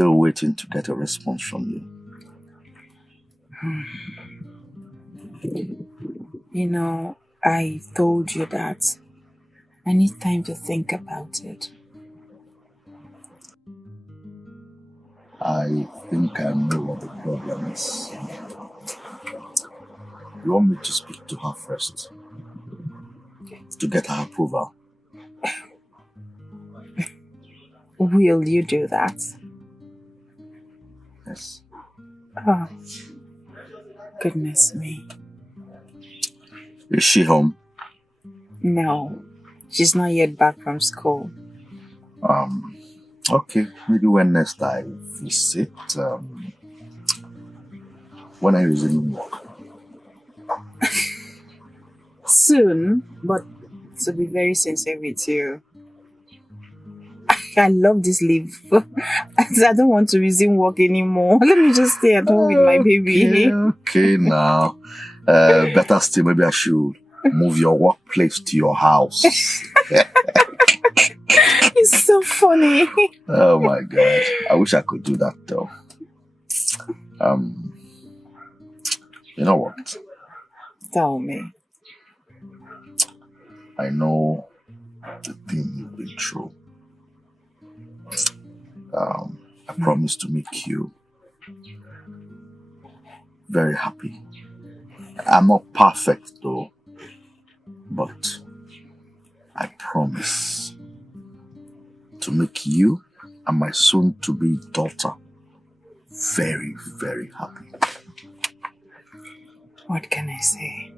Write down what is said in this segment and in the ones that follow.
still waiting to get a response from you. You know, I told you that I need time to think about it. I think I know what the problem is. You want me to speak to her first? To get her approval? Will you do that? Yes. Oh, goodness me. Is she home? No, she's not yet back from school. Okay, maybe when next I visit, when I resuming work. Soon, but to be very sincere with you, I love this leave. I don't want to resume work anymore. Let me just stay at home with my baby. Okay, now. Better still, maybe I should move your workplace to your house. It's so funny. Oh my God. I wish I could do that though. You know what? Tell me. I know the thing you've been through. I promise to make you very happy. I'm not perfect though, but I promise to make you and my soon-to-be daughter very, very happy. What can I say?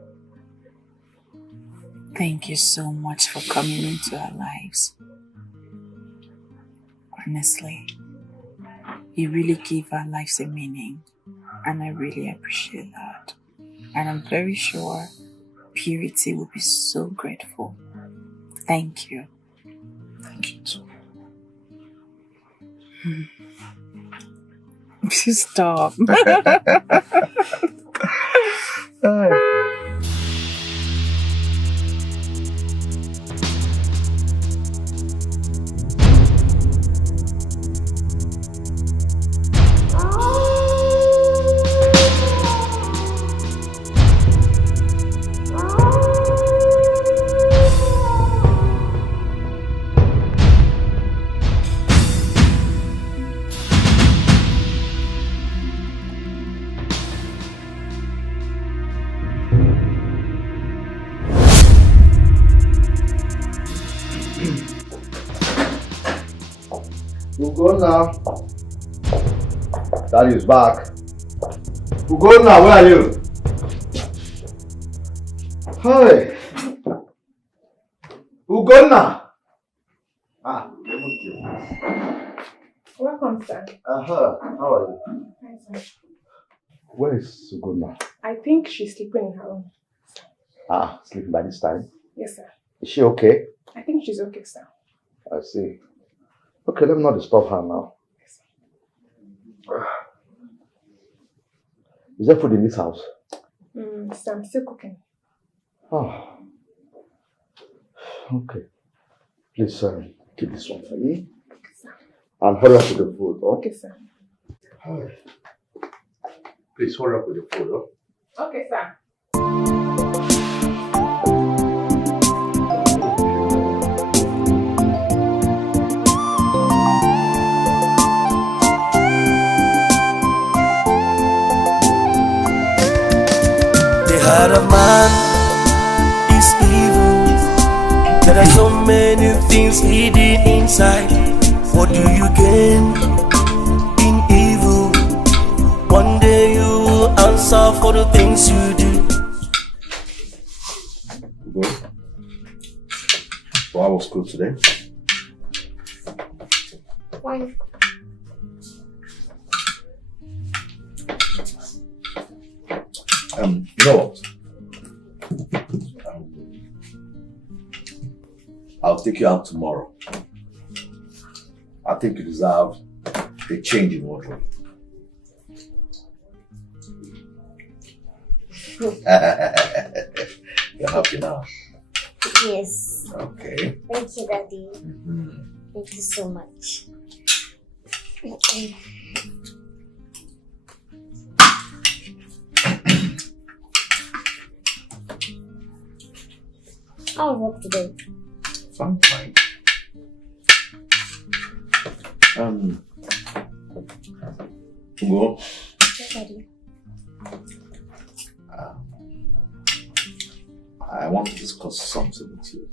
Thank you so much for coming into our lives. Honestly, you really give our lives a meaning, and I really appreciate that. And I'm very sure Purity will be so grateful. Thank you. Thank you too. Stop. Go now. Daddy is back. Go now, where are you? Hi. Go now. Welcome, sir. How are you? Hi, sir. Where is Ugonna? I think she's sleeping in her room. Sleeping by this time? Yes, sir. Is she okay? I think she's okay, sir. I see. Okay, let me not disturb her now. Yes, sir. Is there food in this house? Sir, I'm still cooking. Oh. Okay. Please, keep this one for me. Okay, sir. And hurry up with the food, oh? Okay, sir. Hi. Please hurry up with the food, oh? Okay, sir. The heart of man is evil. There are so many things hidden inside. What do you gain in evil? One day you will answer for the things you do. Go. So I was school today. Why? You know what? I'll take you out tomorrow. I think you deserve a change in wardrobe. You're happy now? Yes. Okay. Thank you, Daddy. Thank you so much. I'll work today. Fine. Go. Yes, Daddy. I want to discuss something with you.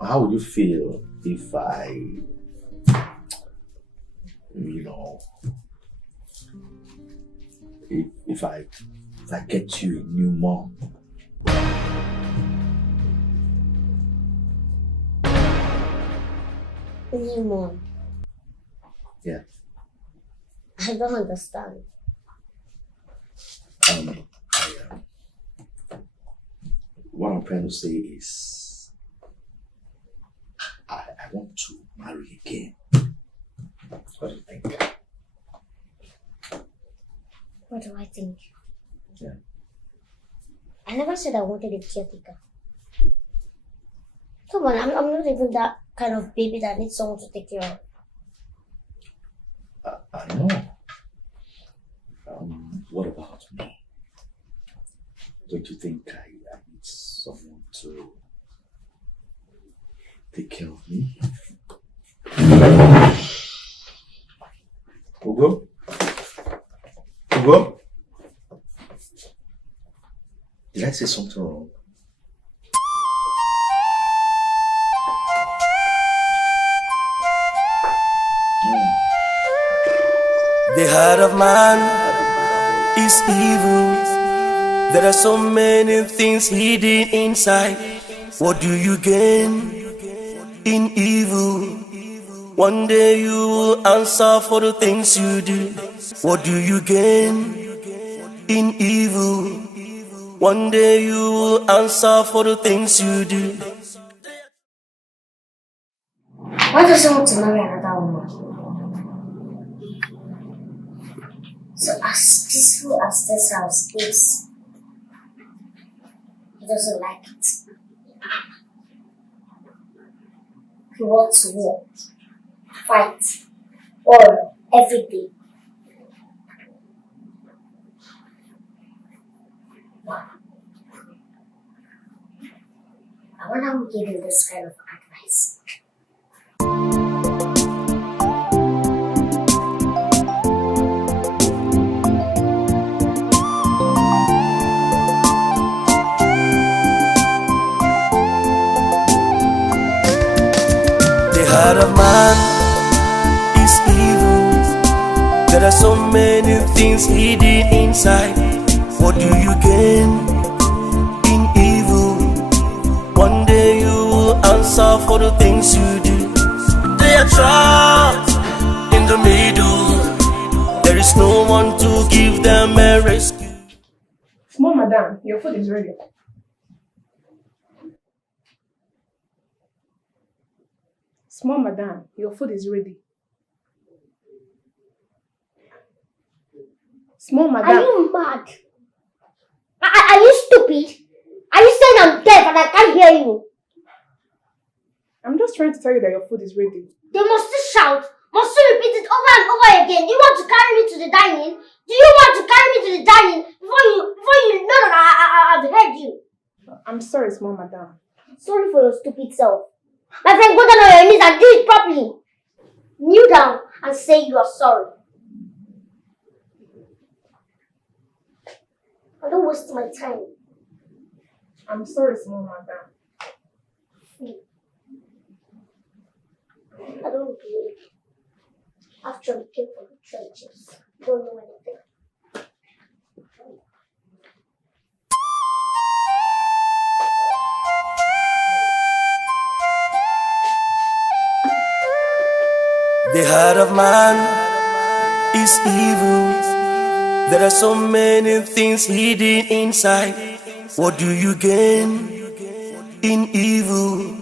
How would you feel if if I get you a new mom? New mom? Yeah. I don't understand. What I'm trying to say is, I want to marry again. What do you think? What do I think? Yeah. I never said I wanted a caretaker. Come on, I'm not even that kind of baby that needs someone to take care of. I know. What about me? Don't you think I need someone to take care of me? Ugo? Did I say something wrong? The heart of man is evil. There are so many things hidden inside. What do you gain in evil? One day you will answer for the things you do. What do you gain in evil? One day you will answer for the things you do. Why does he want to marry another woman? So as peaceful as this house is, he doesn't like it. He wants to walk, fight, all, every day. I wonder who gave him this kind of advice. The heart of man is evil. There are so many things hidden inside. What do you gain in evil? One day you will answer for the things you do. They are trapped in the middle. There is no one to give them a rescue. Small madam, your food is ready. Small madam, your food is ready. Small madam. Are you mad? Are you stupid? Are you saying I'm deaf and I can't hear you? I'm just trying to tell you that your food is ready. They must still shout. Must still repeat it over and over again. Do you want to carry me to the dining? Do you want to carry me to the dining before you know that I've heard you? I'm sorry, small madam. Sorry for your stupid self. My friend, go down on your knees and do it properly. Kneel down and say you are sorry. I don't waste my time. I'm sorry, small madam. I don't believe. After I came from the trenches, don't know anything. The heart of man is evil. There are so many things hidden inside. What do you gain in evil?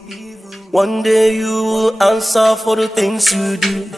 One day you will answer for the things you do.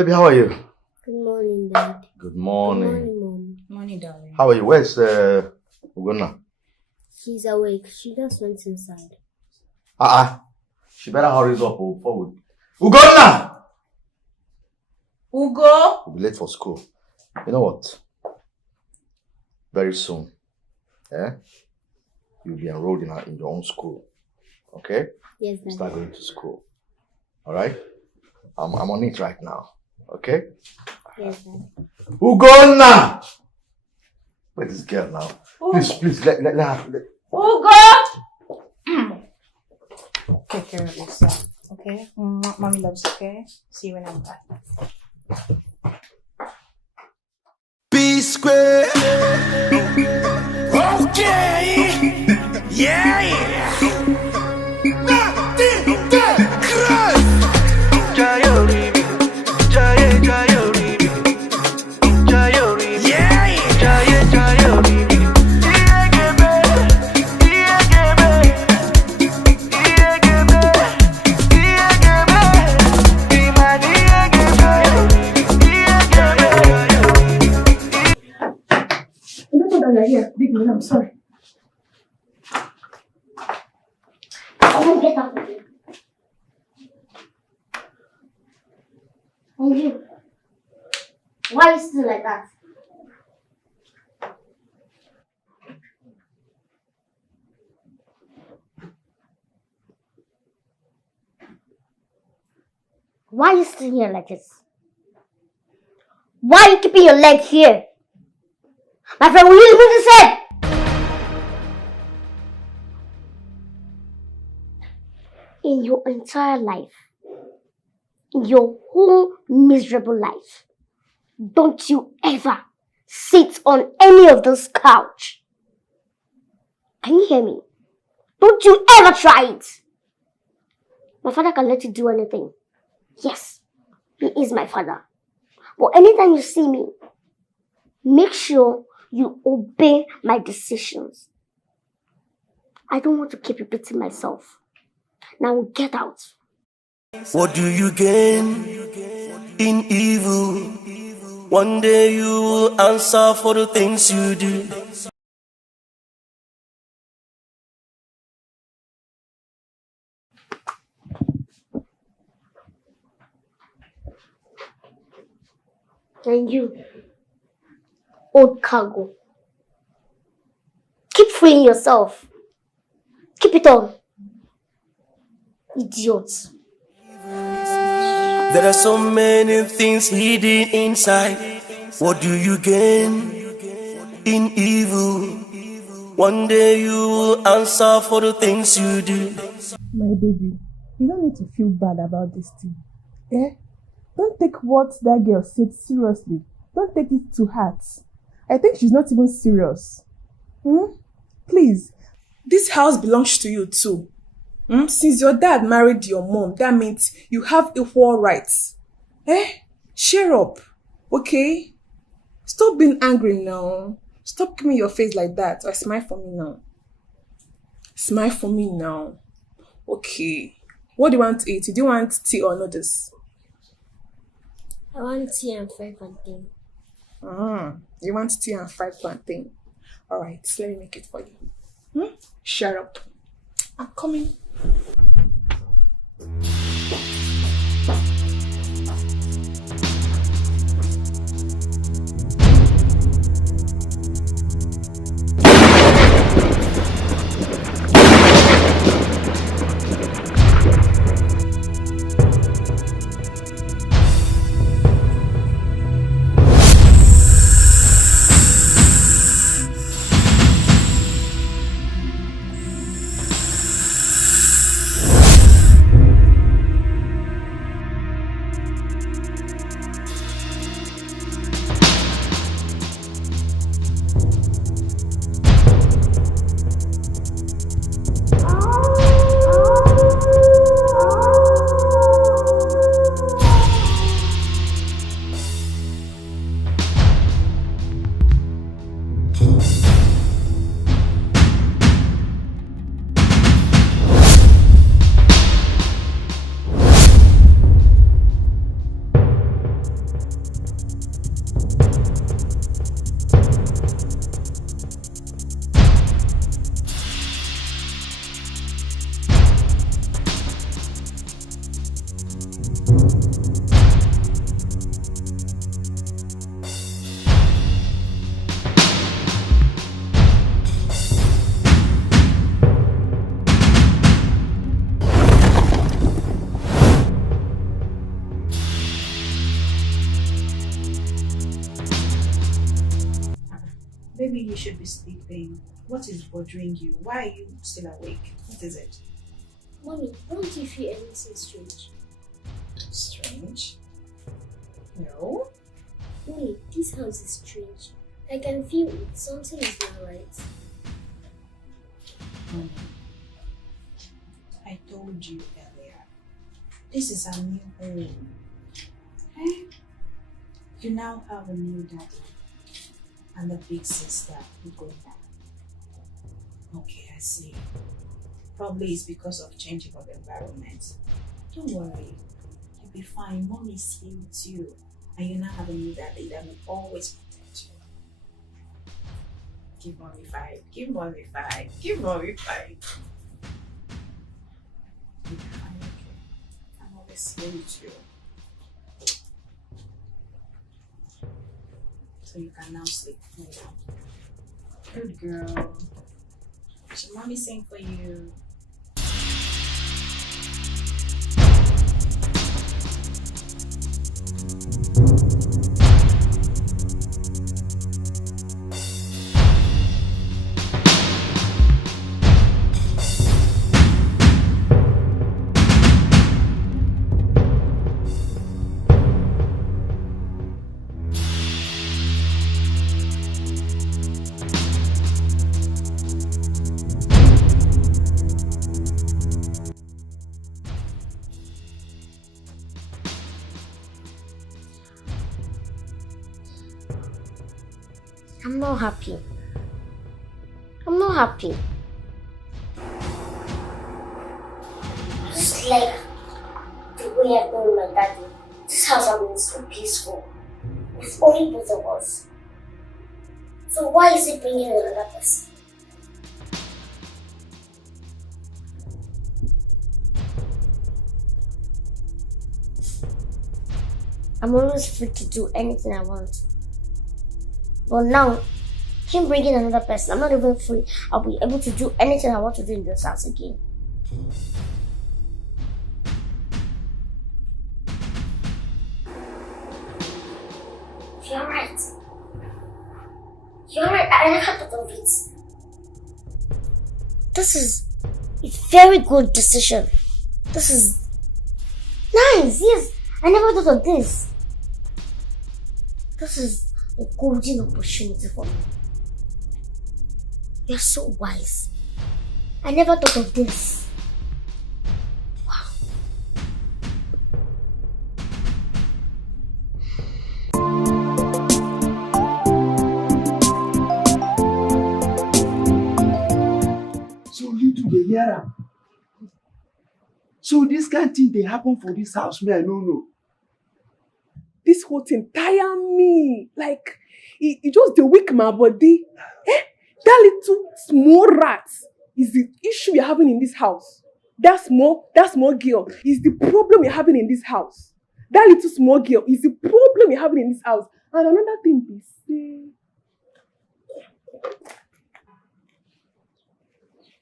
Baby, how are you? Good morning, Dad. Good morning. Good morning, Mom. Morning, darling. How are you? Where's Ugonna? She's awake. She just went inside. She better hurry up before we... Ugonna! Ugo! We'll be late for school. You know what? Very soon, you'll be enrolled in your own school. Okay? Yes, Dad. Start going to school. Alright? I'm on it right now. Okay? Yes, Dad. Ugonna! Where's this girl now? Please, let her... Ugo! Take care of yourself, okay? Mommy loves you, okay? See you when I'm back. Be square. Okay. Yeah. Here, big man, I'm sorry. I won't get out of here. And you? Why are you still like that? Why are you still here like this? Why are you keeping your leg here? My friend, will you remove this head? In your entire life, in your whole miserable life, don't you ever sit on any of this couch. Can you hear me? Don't you ever try it. My father can let you do anything. Yes, he is my father. But anytime you see me, make sure you obey my decisions. I don't want to keep repeating myself. Now get out. What do you gain in evil? One day you will answer for the things you do. And you, old cargo, keep freeing yourself. Keep it on. Idiots. There are so many things hidden inside. What do you gain in evil? One day you will answer for the things you do. My baby, you don't need to feel bad about this thing. Don't take what that girl said seriously. Don't take it to heart. I think she's not even serious. Please, this house belongs to you too. Since your dad married your mom, that means you have equal rights. Cheer up, okay? Stop being angry now. Stop giving your face like that. Or smile for me now. Smile for me now. Okay. What do you want to eat? Do you want tea or noodles? I want tea and fried plantain. You want tea and fried plantain? Alright, let me make it for you. Shut up. I'm coming. Maybe you should be sleeping. What is bothering you? Why are you still awake? What is it? Mommy, don't you feel anything strange? Strange? No. Mommy, this house is strange. I can feel it. Something is not right. Mommy, I told you earlier. This is our new home. Eh? You now have a new daddy and a big sister who go back. Okay, I see. Probably it's because of changing of environment. Don't worry. You'll be fine. Mommy is here with you. And you now have a new daddy that will always protect you. Give mommy 5. Give mommy 5. Give mommy 5. You'll be fine, okay? I'm always here with you. So you can now sleep. Good girl. Should mommy sing for you? I'm not happy. I'm not happy. Just like the way I've known my daddy, this house has been so peaceful. It's only both of us. So why is it bringing another person? I'm always free to do anything I want. But now, him bringing another person, I'm not even free. I'll be able to do anything I want to do in this house again. You're right. You're right. I never thought of it. This is a very good decision. This is nice. Yes, I never thought of this. This is a golden opportunity for me. You're so wise. I never thought of this. Wow. So you two dey hear am. So this kind of thing dey happen for this house, me I no know. This whole thing tire me. Like, it just the weak my body. That little small rat is the issue we're having in this house. That small girl is the problem we're having in this house. That little small girl is the problem we're having in this house. And another thing we say.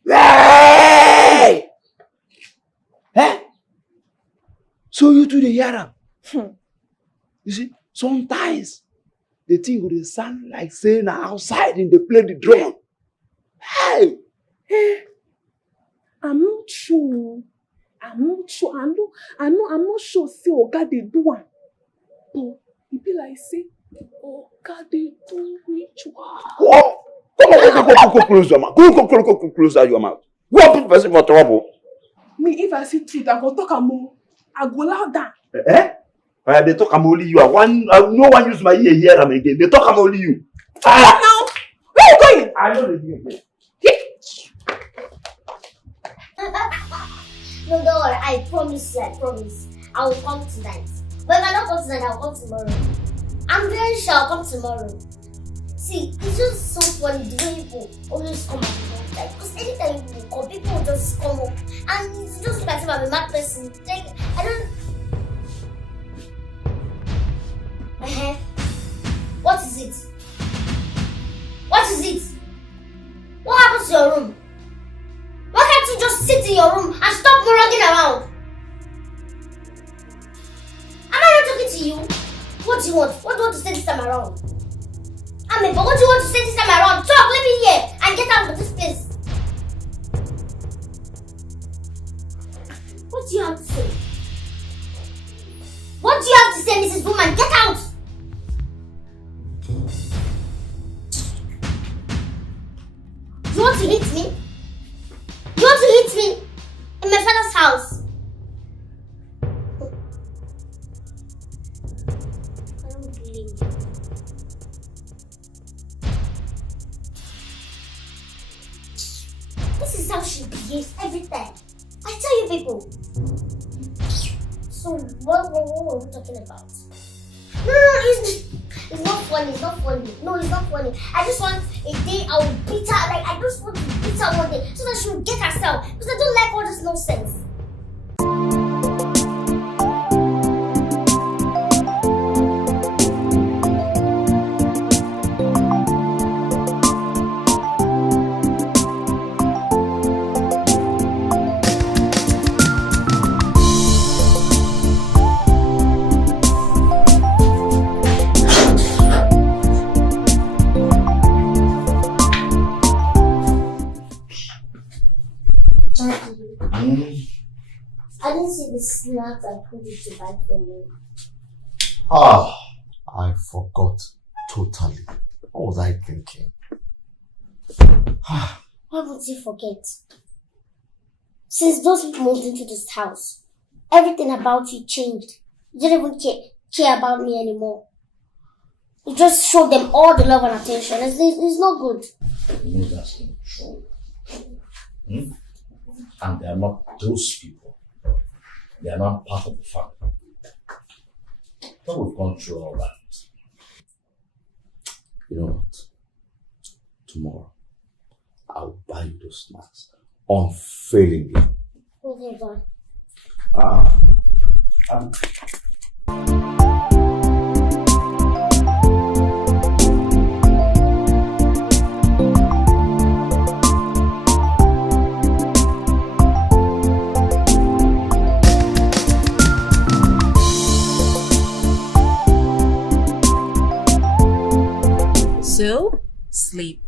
Hey! Eh? So you two dey hear am. You see, sometimes the thing will sound like saying outside and they play the drum. Hey! I'm not sure. I'm not sure say Oga dey do one. But it be like say Oga dey do ritual. Whoa! Come close your mouth. Go close your mouth. You want put person for trouble. Me, if I see truth, I go talk am more. I go loud down. Eh? They talk am only you. No one use my ear hear am again. They talk am only you. Now, where you going? I know the hear. No, don't worry. I promise you. I will come tonight. But if I don't come tonight, I will come tomorrow. I'm very sure I'll come tomorrow. See, it's just so funny the way people always come at me. Like, because anytime people come, people will just come up. And it's just look as if I'm a mad person. Like, I don't... What is it? What is it? What happened to your room? Why can't you just sit in your room and stop running around? Am I not talking to you? What do you want? What do you want to say this time around? I'm me, but what do you want to say this time around? Talk, let me hear, and get out of this place. What do you have to say? What do you have to say, Mrs. Woman? Get out! You want to hit me? You want to hit me? In my father's house? I don't believe you. This is how she behaves every time. I tell you people. So what were we talking about? No, it's not funny, it's not funny. No, it's not funny. I just want a day I will beat her, like I just want to beat her one day so that she will get herself. Because I don't like all this nonsense. I didn't see the snacks I put you to buy for me. I forgot totally. What was I thinking? Why would you forget? Since those people moved into this house, everything about you changed. You don't even care about me anymore. You just showed them all the love and attention. It's not good. You know that's not true. And they are not those people. They are not part of the family. But we've gone through all that. You know what? Tomorrow, I'll buy you those snacks. Unfailingly. Whatever. So, sleep.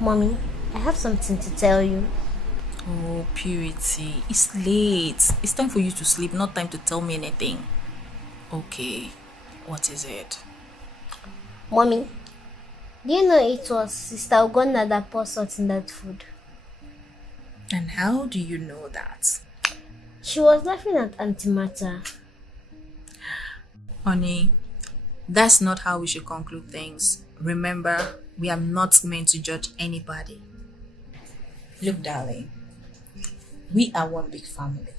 Mommy, I have something to tell you. Oh, Purity, it's late. It's time for you to sleep, not time to tell me anything. Okay, what is it? Mommy, do you know it was Sister Ugonna that poured salt in that food? And how do you know that? She was laughing at Auntie Martha. Honey, that's not how we should conclude things. Remember, we are not meant to judge anybody. Look, darling, we are one big family.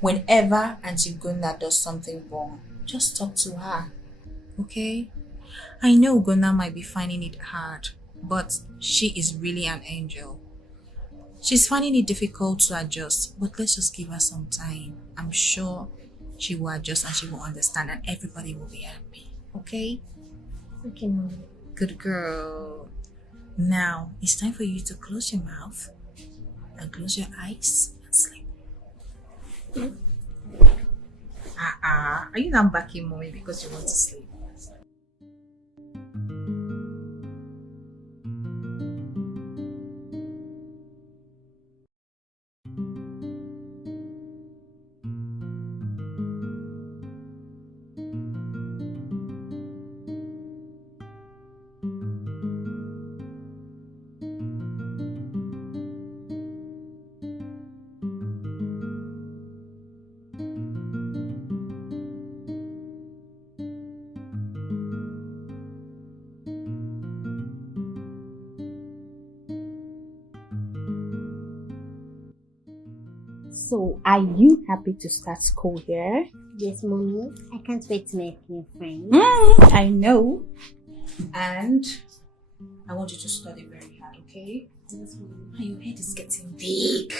Whenever Auntie Ugonna does something wrong, just talk to her, okay? I know Ugonna might be finding it hard, but she is really an angel. She's finding it difficult to adjust, but let's just give her some time. I'm sure she will adjust and she will understand and everybody will be happy, okay? Okay, Mommy. Good girl. Now, it's time for you to close your mouth and close your eyes and sleep. Are you not backing Mommy because you want to sleep? So, are you happy to start school here? Yes, Mommy. I can't wait to make new friends. I know. And I want you to study very hard, okay? Yes, Mommy. Your head is getting big.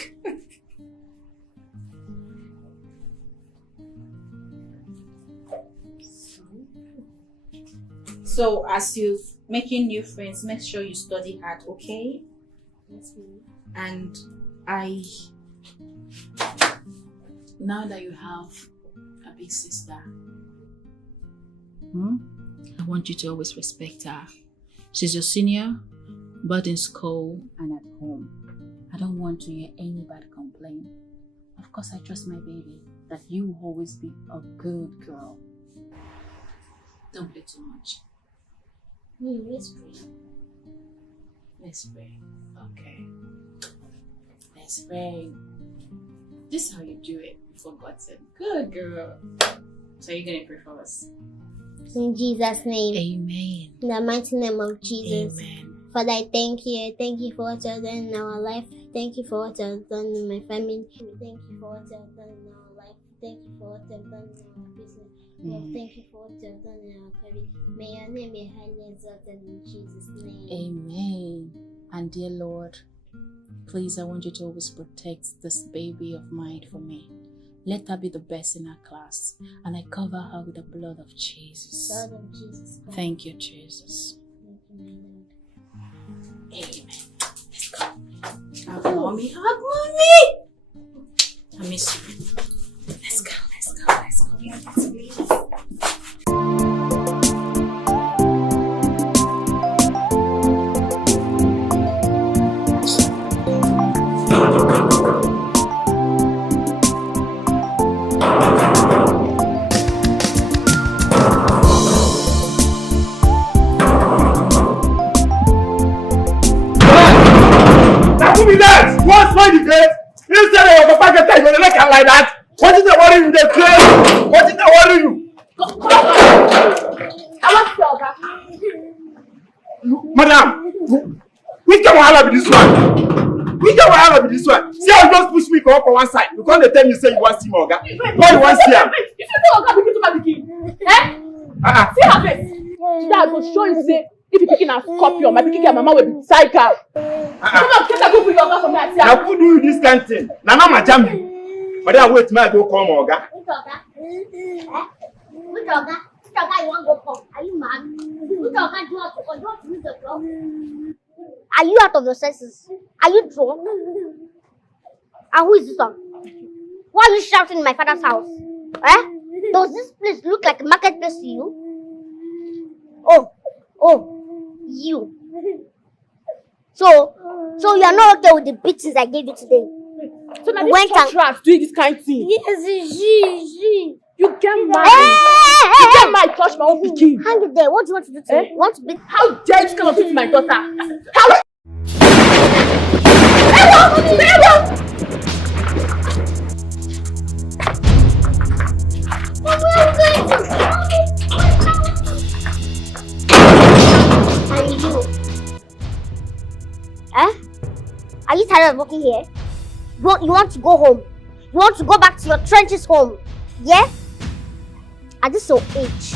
So, as you're making new friends, make sure you study hard, okay? Yes, Mommy. And now that you have a big sister, I want you to always respect her. She's your senior, both in school and at home. I don't want to hear anybody complain. Of course, I trust my baby that you will always be a good girl. Don't play too much. Let's pray. Let's pray. Okay. Let's pray. This is how you do it before God said, good girl. So you're going to pray for us? In Jesus' name. Amen. In the mighty name of Jesus. Amen. Father, I thank you. I thank you for what you have done in our life. Thank you for what you have done in my family. Thank you for what you have done in our life. Thank you for what you have done in our business. Lord, thank you for what you have done in our career. May your name be highly exalted in Jesus' name. Amen. And dear Lord, please, I want you to always protect this baby of mine for me. Let her be the best in her class. And I cover her with the blood of Jesus. Blood of Jesus Christ. Thank you, Jesus. Thank you, my Lord. Amen. Let's go. Hug mommy. Hug mommy. I miss you. Let's go. Let's go. Let's go. We are going to leave. Who be that? What's my debate? Instead of your papa get you gonna look like that. What is the worry you dey craze? What is the worry you? I want to talk. Madam, which kind of wahala be this one? Which kind of wahala be this one? See how you just push me come up on one side because they tell me say you want see my oga. Why you want see am? If you say oga begin to my pikin, see her face. Today I go show you say if you picking a scorpion, my pikin and mama will be tiger. Come on, get a go bring your oga for me. Now who do you this kind of thing? Now my jam you. But then wait till I go call my oga. Which oga? Which oga? Which oga you want to go for? Are you mad? Which oga do you want to go? Do you want to use the club? Are you out of your senses? Are you drunk? And who is this one? Why are you shouting in my father's house? Does this place look like a marketplace to you? Oh, you. So you are not okay with the beatings I gave you today? So now this church rat doing this kind of thing. Yes, she. You get mad. You get mad, touch my own pikin. Hang it there. What do you want to do to me? You want to beat? How dare you come up to my daughter? How? And you? Are you tired of working here? You want to go home? You want to go back to your trenches home? Yeah? At this old age,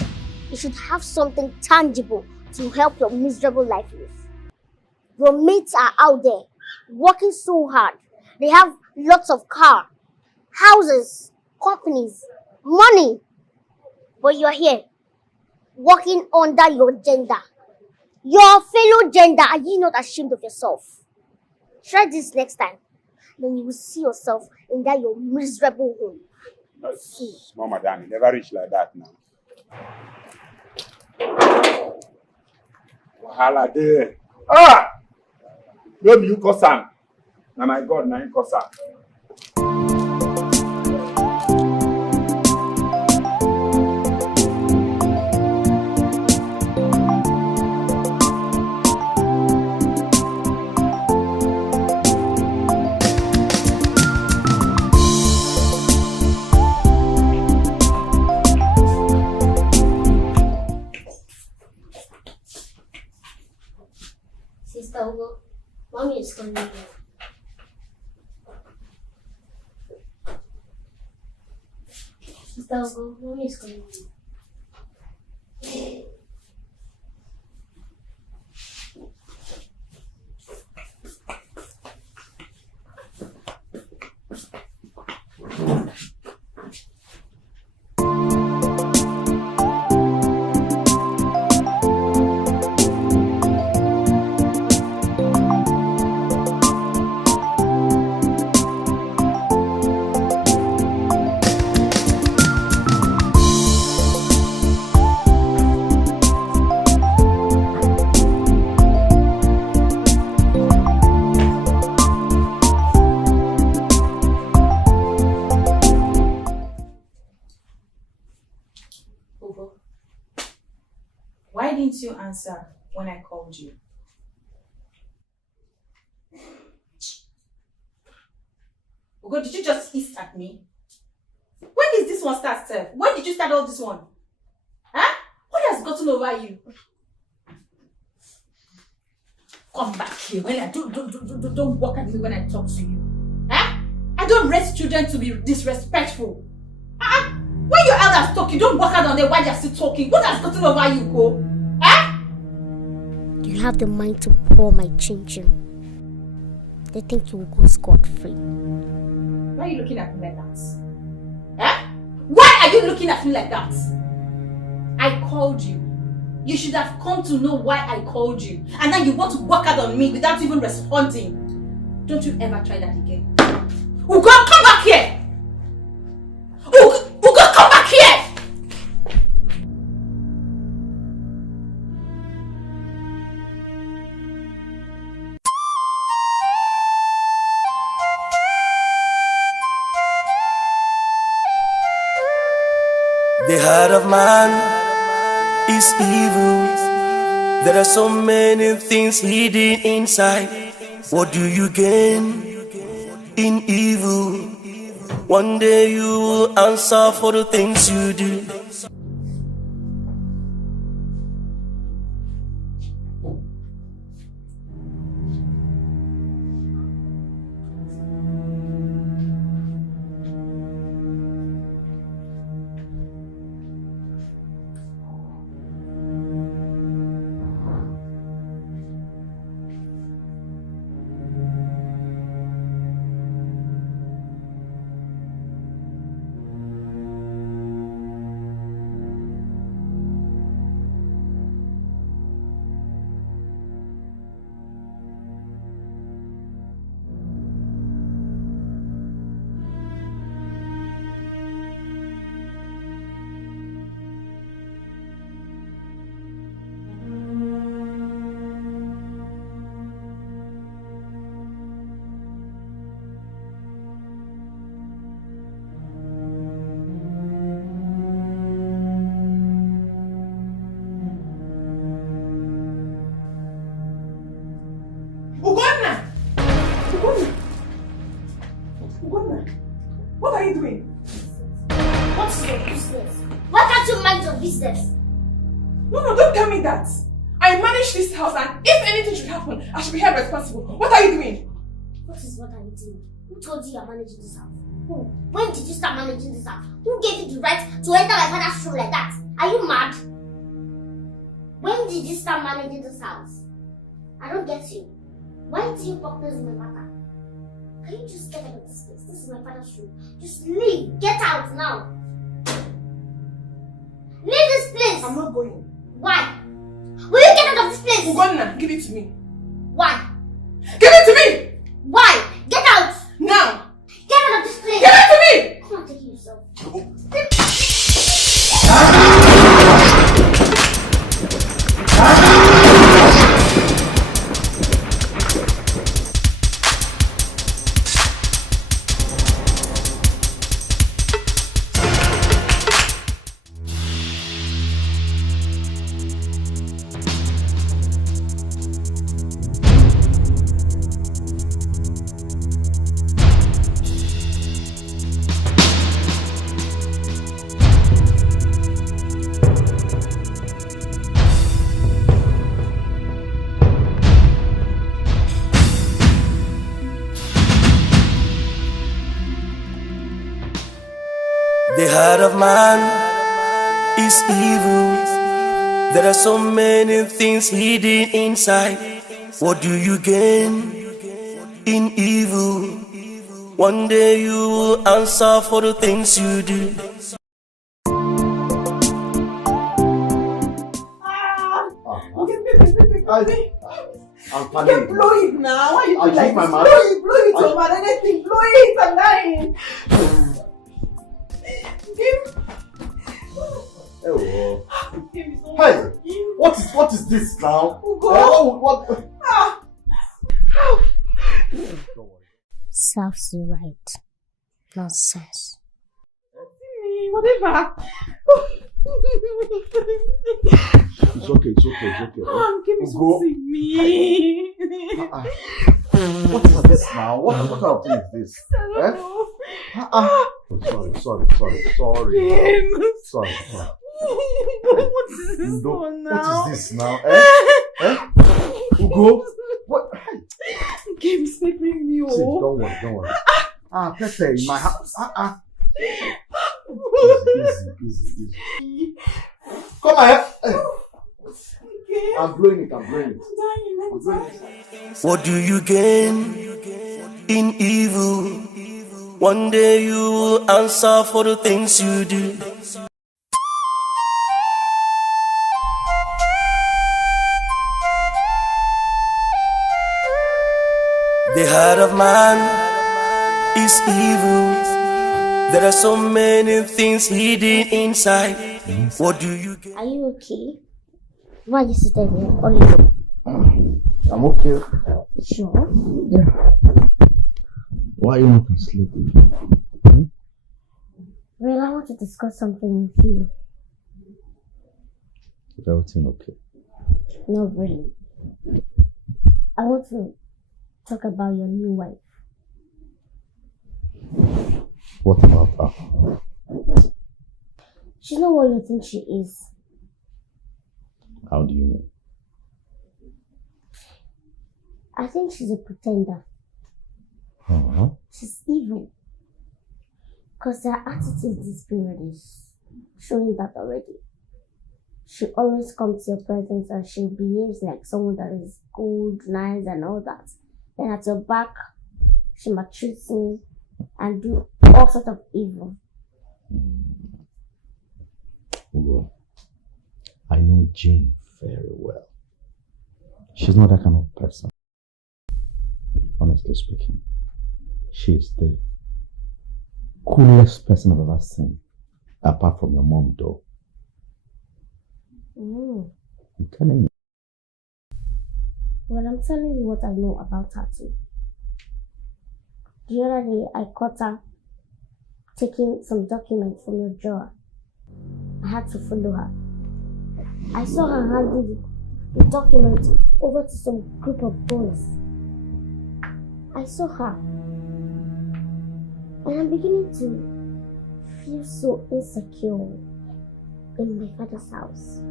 you should have something tangible to help your miserable life with. Your mates are out there, working so hard. They have lots of cars, houses, companies, money. But you're here, working under your gender. Your fellow gender, are you not ashamed of yourself? Try this next time. Then you will see yourself in that your miserable home. Small madam, you never reach like that now. Wahala there. No be you cause am. Na my God, na him cause am. Sister Ugo, mommy is coming here. Sister Ugo, mommy is coming here. didn't you answer when I called you? Ugo, did you just hiss at me? When did this one start, sir? When did you start all this one? Huh? What has gotten over you? Come back here. When I don't walk at me when I talk to you. Huh? I don't raise children to be disrespectful. When your elders talk, you don't walk out on them while they're still talking. What has gotten over you, Go? Huh? You have the mind to pour my chin-chin. They think you will go scot-free. Why are you looking at me like that? Huh? Why are you looking at me like that? I called you. You should have come to know why I called you. And now you want to walk out on me without even responding. Don't you ever try that again. Ugo, come back here! Ugo, come back here! The heart of man is evil. There are so many things hidden inside. What do you gain in evil? One day you will answer for the things you do. What are you doing? What's your business? Why can't you mind your business? No, don't tell me that. I manage this house and if anything should happen, I should be held responsible. What are you doing? What are you doing? Who told you you're managing this house? Who? When did you start managing this house? Who gave you the right to enter my father's room like that? Are you mad? When did you start managing this house? I don't get you. Why do you pop this in my matter? Can you just get out of this place? This is my father's room. Just leave. Get out now. Leave this place. I'm not going. Why? Will you get out of this place? Ugonna, give it to me. Why? Give it to me! Why? Get out! Now! Get out of this place! Give it to me! Come on, take it yourself. The heart of man is evil. There are so many things hidden inside. What do you gain in evil? One day you will answer for the things you do. I'm You can blow it now. Why you I do like keep my this? mouth. Blow it, over anything. Blow it, I'm dying. Oh. Hey, what is this now? What? Serves you right. Nonsense. Whatever. It's okay, it's okay, it's okay. Give me Go. something, me. What is this now? What kind of thing is this? Eh? Sorry. Sorry. What is this one now? What is this now? Ugo? What? Game sleeping me. See, don't worry. Pepe, in my house. Easy. Come here. I'm blowing it. What do you gain in evil? One day you will answer for the things you do. The heart of man is evil. There are so many things hidden inside. What do you get? Are you okay? Why are you sitting here all alone? I'm okay. Sure. Yeah. Why are you not asleep? Well, I want to discuss something with you. Is everything okay? Not really. I want to talk about your new wife. What about her? She's not what you think she is. How do you mean? I think she's a pretender. Uh-huh. She's evil. Because her attitude this period is showing that already. She always comes to your presence and she behaves like someone that is good, nice and all that. Then at your back, she maltreats me and do all sorts of evil. Well, I know Jane very well. She's not that kind of person. Honestly speaking, she's the coolest person I've ever seen, apart from your mom, though. I'm telling you. Well, I'm telling you what I know about her too. The other day, I caught her taking some documents from your drawer. I had to follow her. I saw her handing the documents over to some group of boys. I saw her. And I'm beginning to feel so insecure in my father's house.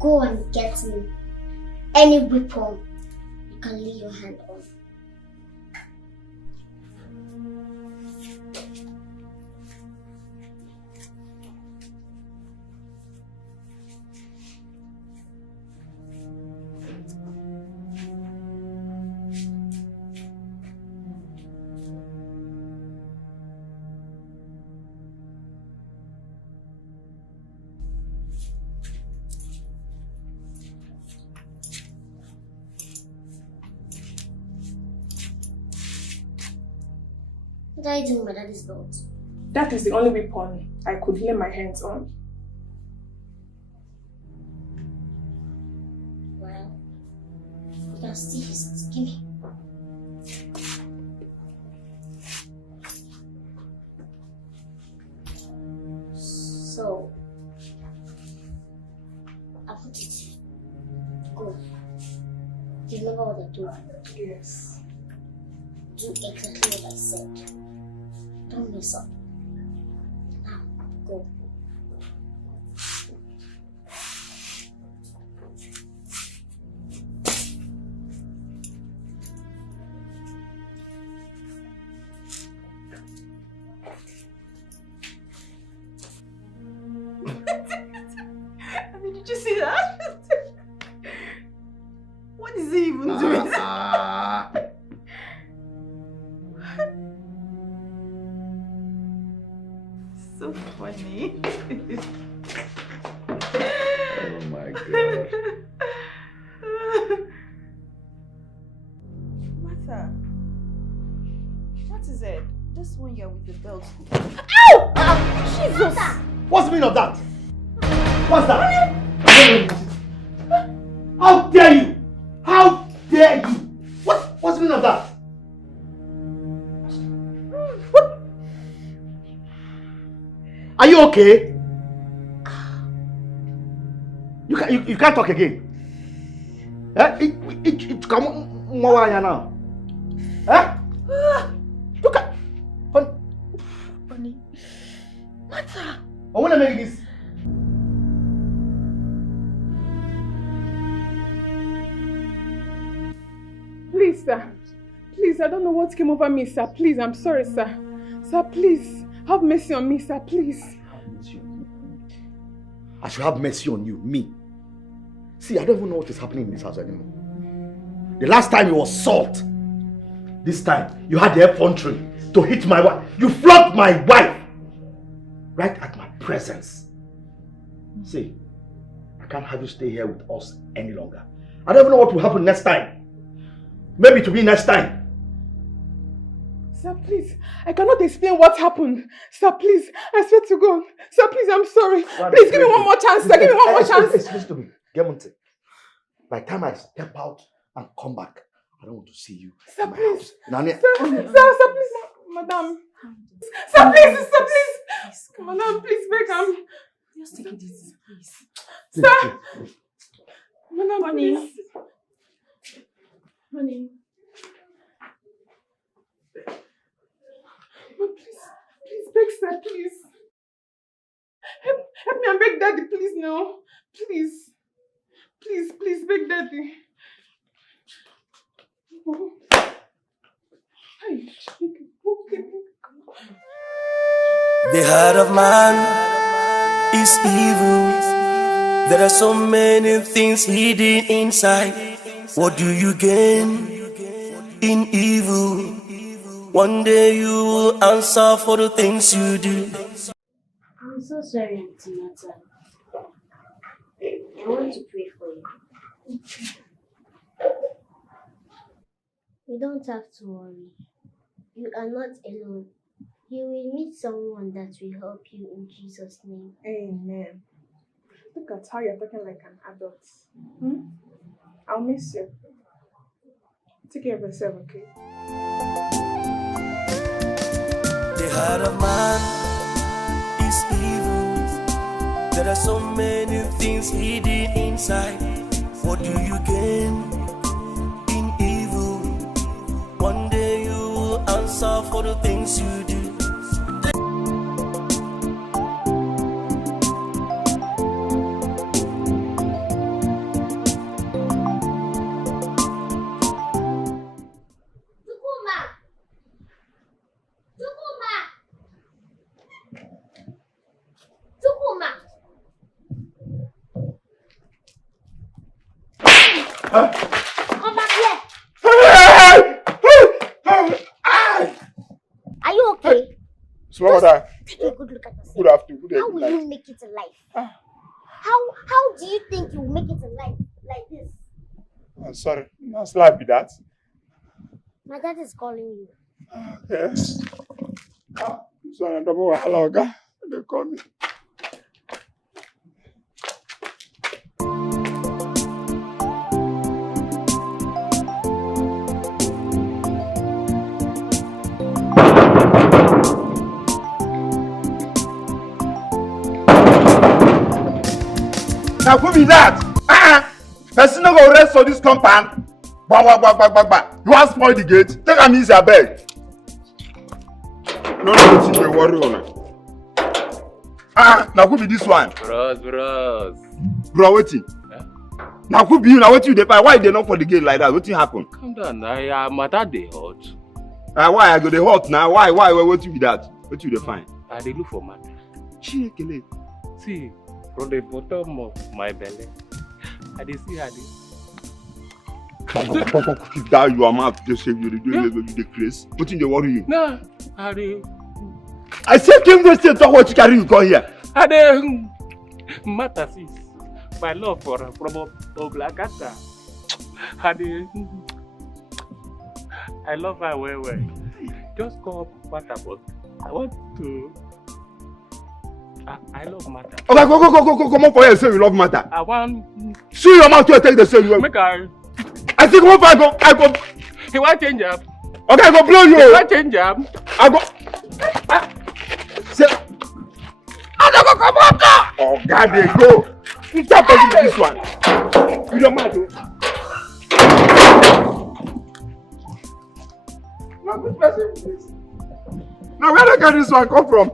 Go and get me any weapon you can lay your hand on. What are you doing with daddy's belt? That is the only weapon I could lay my hands on. Well, you can still use it. Give me. So, I want you to go. Do you remember what I told you? Yes. Do exactly what I said. Don't mess up. Now, go. Did you see that? What is he even doing? So funny. Oh my God. What Martha, what is it? This one you're with the belt. Ow! Jesus! What's the meaning of that? What's that? How dare you? How dare you? What's the meaning of that? What? Are you okay? You can't talk again. Come on now. Look at. Honey. Martha. I want to make this. Please, sir. Please, I don't know what came over me, sir. Please, I'm sorry, sir. Sir, please. Have mercy on me, sir. Please. I should have mercy on you, me. See, I don't even know what is happening in this house anymore. The last time it was salt. This time, you had the effrontery to hit my wife. You flogged my wife. Right at my presence. See, I can't have you stay here with us any longer. I don't even know what will happen next time. Maybe it will be next time. Sir, please. I cannot explain what happened. Sir, please. I swear to God. Sir, please, I'm sorry. Please give me one more chance, sir. Give me one more chance. Listen to me. Get Monte. By the time I step out and come back, I don't want to see you. Sir, please. Nani. Sir, please. Madam. Sir, please. Madam, please, beg him. Just take it easy, please. Sir. Madam, please. Honey. Please, beg, sir, please. Help me and beg Daddy, please, now. Please. Please, beg Daddy. Oh. The heart of man is evil. There are so many things hidden inside. What do you gain in evil? One day you will answer for the things you do. I'm so sorry, Auntie Martha. I want to pray for you. You don't have to worry. You are not alone. You will meet someone that will help you in Jesus' name. Amen. Look at how you're talking like an adult. I'll miss you. Take care of yourself, okay? The heart of man is evil. There are so many things hidden inside. What do you gain in evil? One day you will answer for the things you do. Come back here. Are you okay? Small mother. Take a good look at yourself. Good afternoon. How will you make it in life? How do you think you will make it in life like this? I'm sorry. That's life be that. My dad is calling you. Yes. Sorry, double hello, guy. They call me. Now who be that? Person no go rest for this compound. You want spoil the gate? Take am easy, abeg. No, wetin dey worry una. Now who be this one? Bros. Bro, wetin? Now who be you? Now wetin you dey find? Why you dey knock for the gate like that? Wetin happen? Calm down now, your matter dey hot. Why I go dey hot now? Why? Wetin be that? Wetin you dey find? I dey look for matter. Chinekele. See, from the bottom of my belly, I dey see her dey. Keep that your mouth. Just say you dey craze. Wetin dey worry you? No, I dey. I say came there say talk what you carry you come here. I dey matter sis. My love for Oblakata. I dey. I love her well. Just call Martha, but I want to. I love Martha. Okay, go, come on for here. Say you love Martha. I want. See your mouth to take the same. You Make her. I think come on, I go. He want change up. Okay, I go blow you. He want change up. I go. Say. I don't go come on. Oh God, they go. You stop taking this one. You don't mind, though. Now, which person is this? Now, where did this one come from?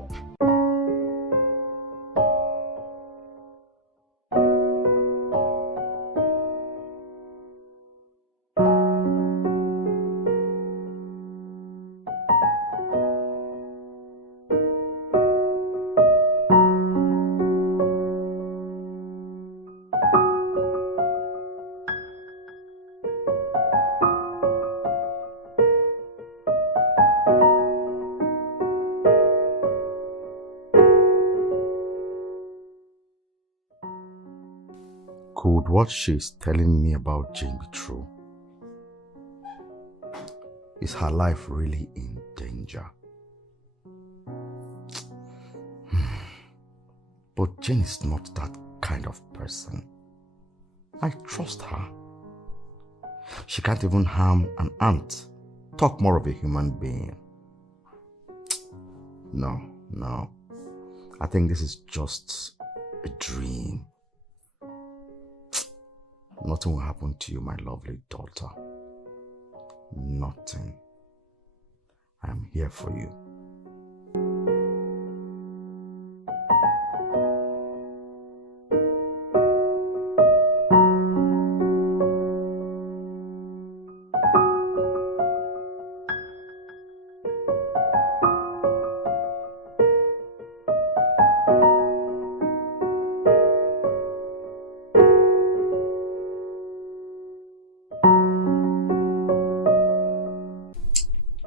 Could what she's telling me about Jane be true? Is her life really in danger? But Jane is not that kind of person. I trust her. She can't even harm an ant. Talk more of a human being. No. I think this is just a dream. Nothing will happen to you, my lovely daughter. Nothing. I am here for you.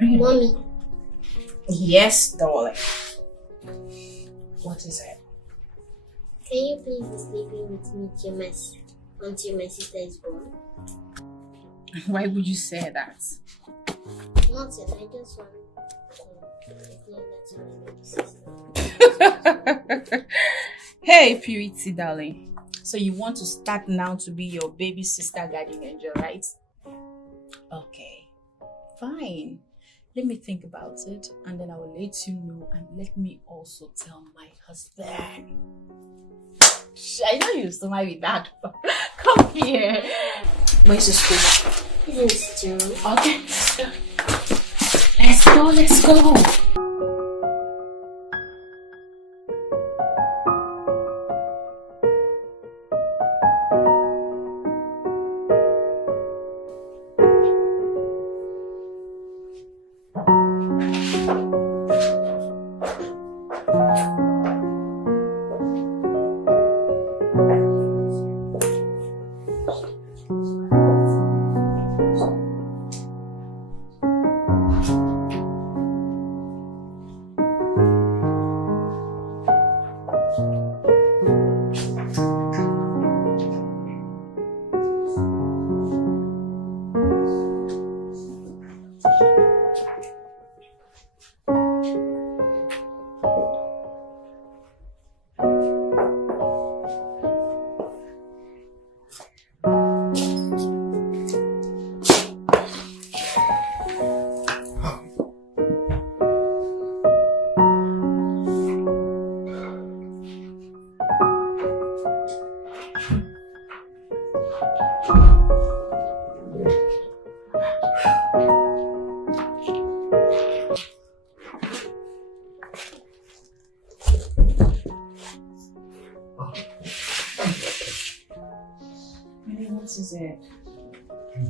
Mommy. Yes, darling. What is it? Can you please be sleeping with me until my sister is born? Why would you say that? Nothing, I just want to declare that to my sister. Hey, Purity, darling. So you want to start now to be your baby sister guardian angel, right? Okay, fine. Let me think about it, and then I will let you know, and let me also tell my husband. I know you smile with that. Come here. Where's the school? He's in the sitting room. Okay, let's go.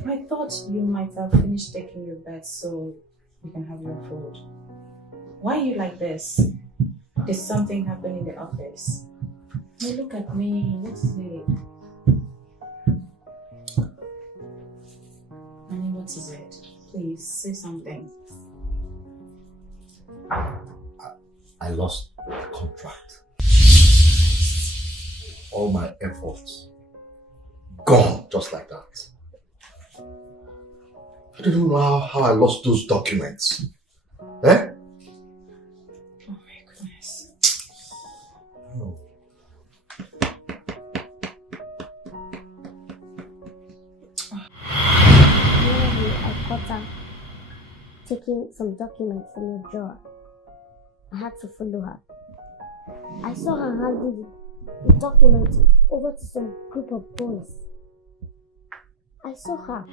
I thought you might have finished taking your bath so you can have your food. Why are you like this? Did something happen in the office? Now look at me. What is it? Honey, what is it? Please say something. I lost the contract. All my efforts gone just like that. I don't know how I lost those documents. Eh? Oh my goodness. Oh. I caught her taking some documents from your drawer. I had to follow her. I saw her handing the documents over to some group of boys. I saw her.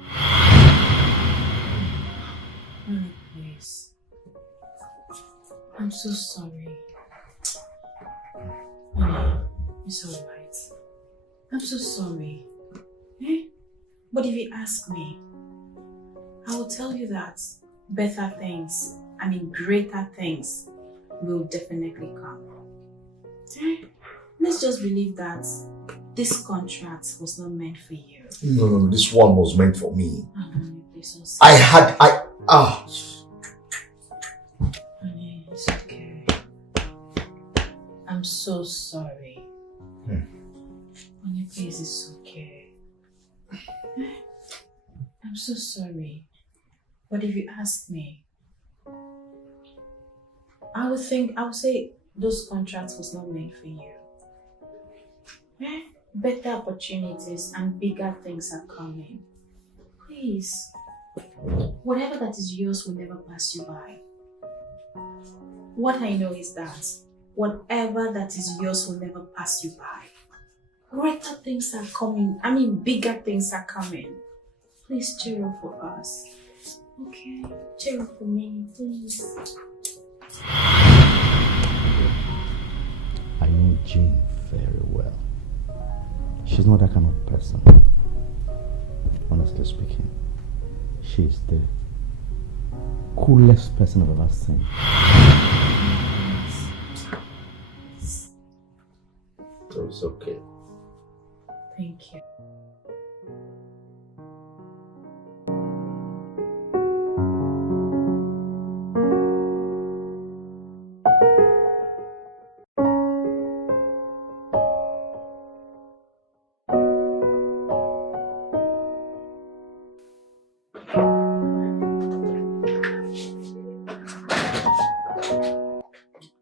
Oh, please. I'm so sorry. It's alright. I'm so sorry. Eh? But if you ask me, I will tell you that better things, greater things will definitely come. Eh? Let's just believe that this contract was not meant for you. No, this one was meant for me. Please Honey, it's okay. I'm so sorry. Honey, please, it's okay. I'm so sorry. But if you ask me, I would say those contracts was not meant for you. Better opportunities and bigger things are coming. Please, whatever that is yours will never pass you by. What I know is that whatever that is yours will never pass you by. Greater things are coming. Bigger things are coming. Please cheer up for us. Okay? Cheer up for me, please. I know Jane very well. She's not that kind of person. Honestly speaking, she's the coolest person I've ever seen. So it's okay. Thank you.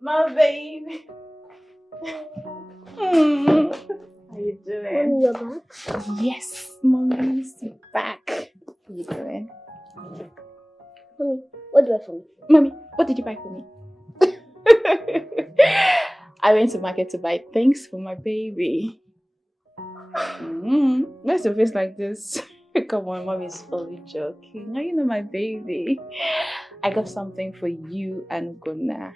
My baby. How you doing? You're back? Yes, Mommy's back. How you doing? Mommy, what do I for me? Mommy, what did you buy for me? I went to market to buy things for my baby. Where's your face like this? Come on, Mommy's only joking. Now you know my baby. I got something for you and Ugonna.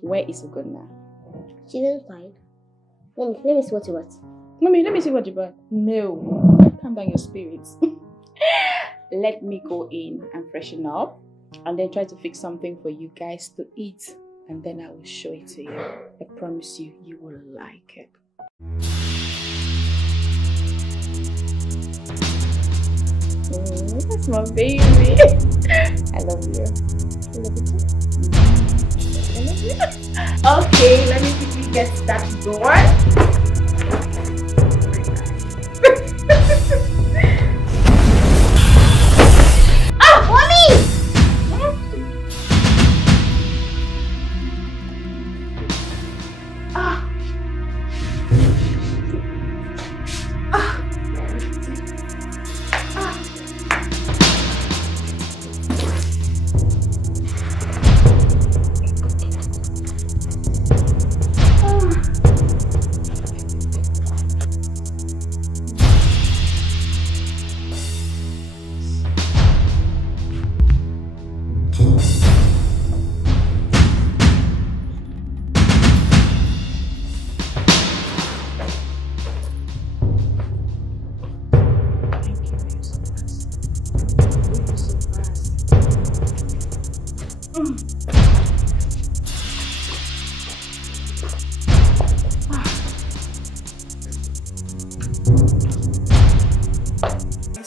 Where is Ugonna? She's inside. Mommy, let me see what you want. Mommy, let me see what you bought. No, calm down your spirits. Let me go in and freshen up and then try to fix something for you guys to eat. And then I will show it to you. I promise you, you will like it. That's my baby. I love you. I love you too. I love you. Okay, let me quickly get that door. Ah, Mommy!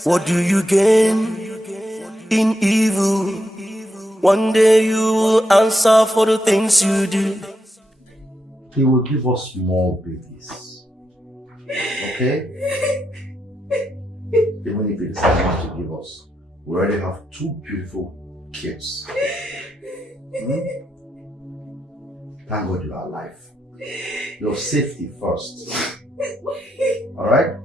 What do you gain in evil? One day you will answer for the things you do. He will give us more babies. Okay? Even if he decides not to give us, We already have 2 beautiful kids. Thank God you are alive. Your safety first. Alright?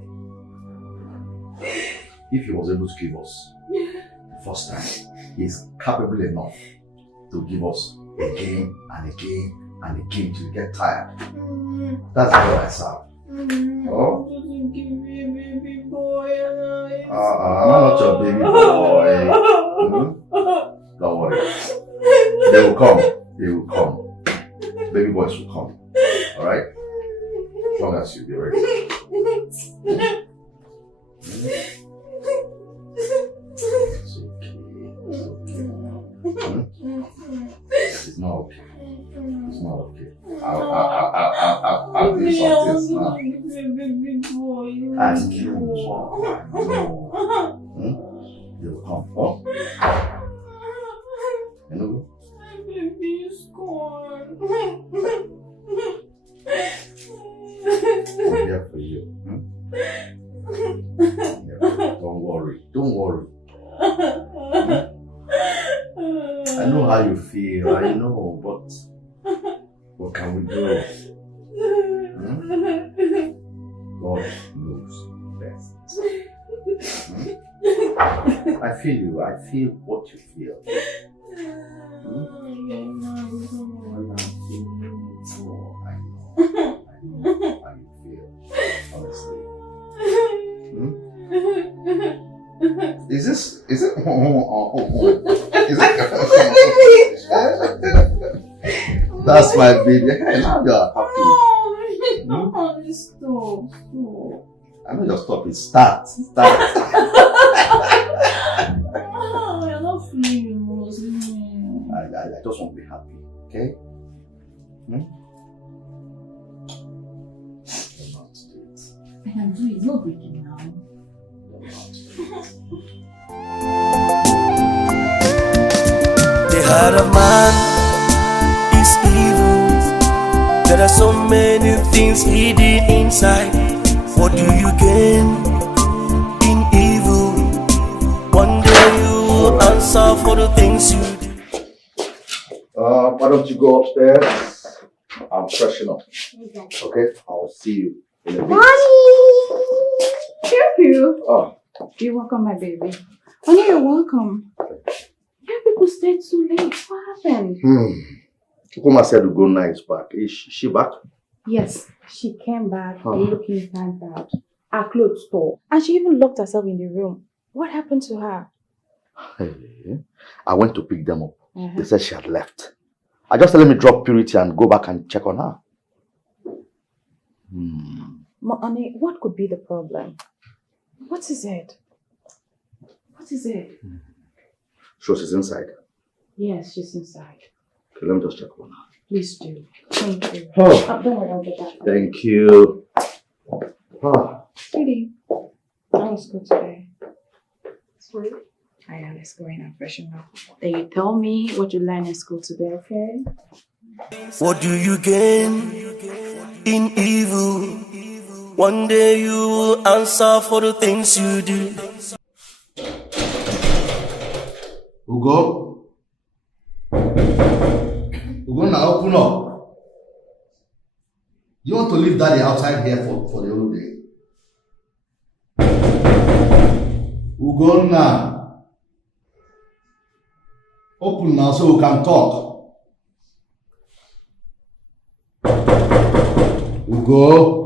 If he was able to give us the first time, he is capable enough to give us again and again and again till you get tired. That's what I serve. Oh? Baby boy. I'm not your baby boy. Don't worry. They will come. They will come. Baby boys will come. Alright? As long as you be ready. It's okay. It's not okay. It's not okay. I'll do something now. And you they will come. Oh? You know? My baby is gone. I'm here for you. Don't worry. Don't worry. I know how you feel. I know, but what can we do? God knows best. I feel you. I feel what you feel. I know how you feel, honestly. Is it? Is it? That's my baby. Now you're happy. Stop. I know your stop is start. You're not feeling emotional. I just want to be happy, okay? You're not to do it. I can do it. It's not breaking now. You're not to do it. The heart of man is evil. There are so many things hidden inside. What do you gain in evil? One day you will answer for the things you do. Why don't you go upstairs? I'm freshen up. Okay? I'll see you in a bit. Thank you. Oh. You're welcome, my baby. Honey, you're welcome. Yeah, people stayed too late. What happened? Ukoma said to go night back. Is she back? Yes, she came back looking kind bad. Our clothes tore. And she even locked herself in the room. What happened to her? Hey, I went to pick them up. They said she had left. I just let me drop Purity and go back and check on her. Honey, what could be the problem? What is it? What is it? So she's inside. Yes, she's inside. Okay, let me just check on her. Please do. Thank you. Oh. Don't worry, I'll get that. Thank you. Sweetie, how was school today? Sweet. Let's go in and freshen up. Then you tell me what you learned in school today, okay? What do you gain in evil? One day you will answer for the things you do. Ugo? Ugo, now open up. You want to leave daddy outside here for the whole day? Ugo, now. Open now so we can talk. Ugo?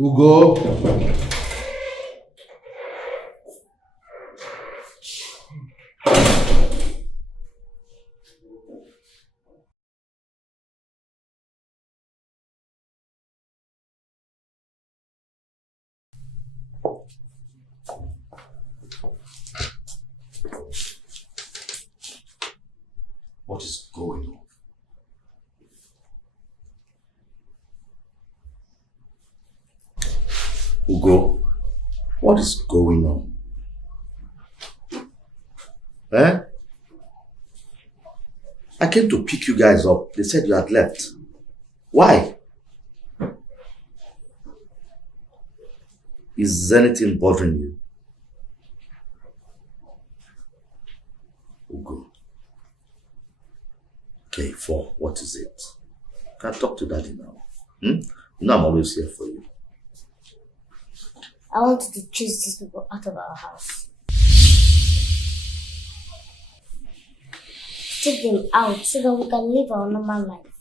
Ugo? What is going on? Ugo, what is going on? I came to pick you guys up. They said you had left. Why? Is anything bothering you? Ugo. Okay, what is it? Can I talk to Daddy now? You know I'm always here for you. I wanted to chase these people out of our house. Take them out so that we can live our normal life.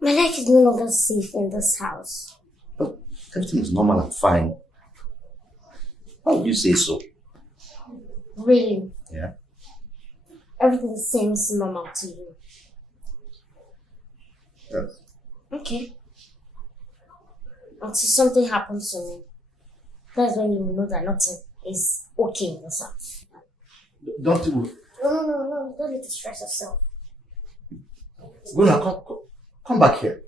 My life is no longer safe in this house. But everything is normal and fine. Why would you say so? Really? Yeah. Everything seems normal to you. Yes. Okay. Until something happens to me. That's when you will know that nothing is okay in this house. Don't you... No. Don't need to stress yourself. Go now, come back here.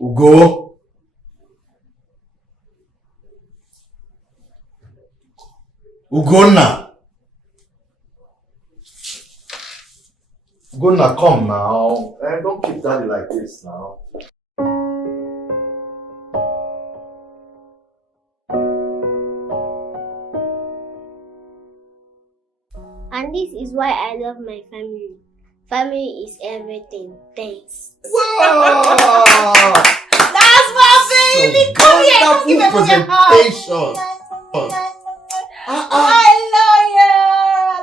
Ugo. Ugonna. Ugonna, come now. Don't keep Daddy like this now. And this is why I love my family. Family is everything. Thanks. Wow! That's my baby! Come here! Come give me a presentation. I love you!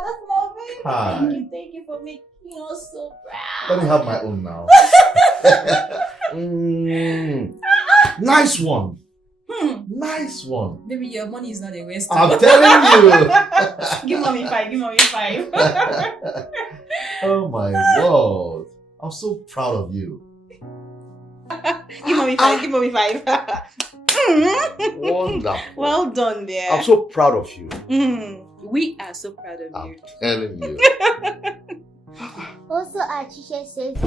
That's my baby! Hi. Thank you for making us so proud. Let me have my own now. Nice one. Nice one. Baby, your money is not a waste. I'm telling you. Give mommy 5. Give mommy 5. Oh my word. I'm so proud of you. Give mommy 5. Give mommy 5. Wonderful. Well done there. I'm so proud of you. We are so proud of I'm you. telling you. Also, our teacher says that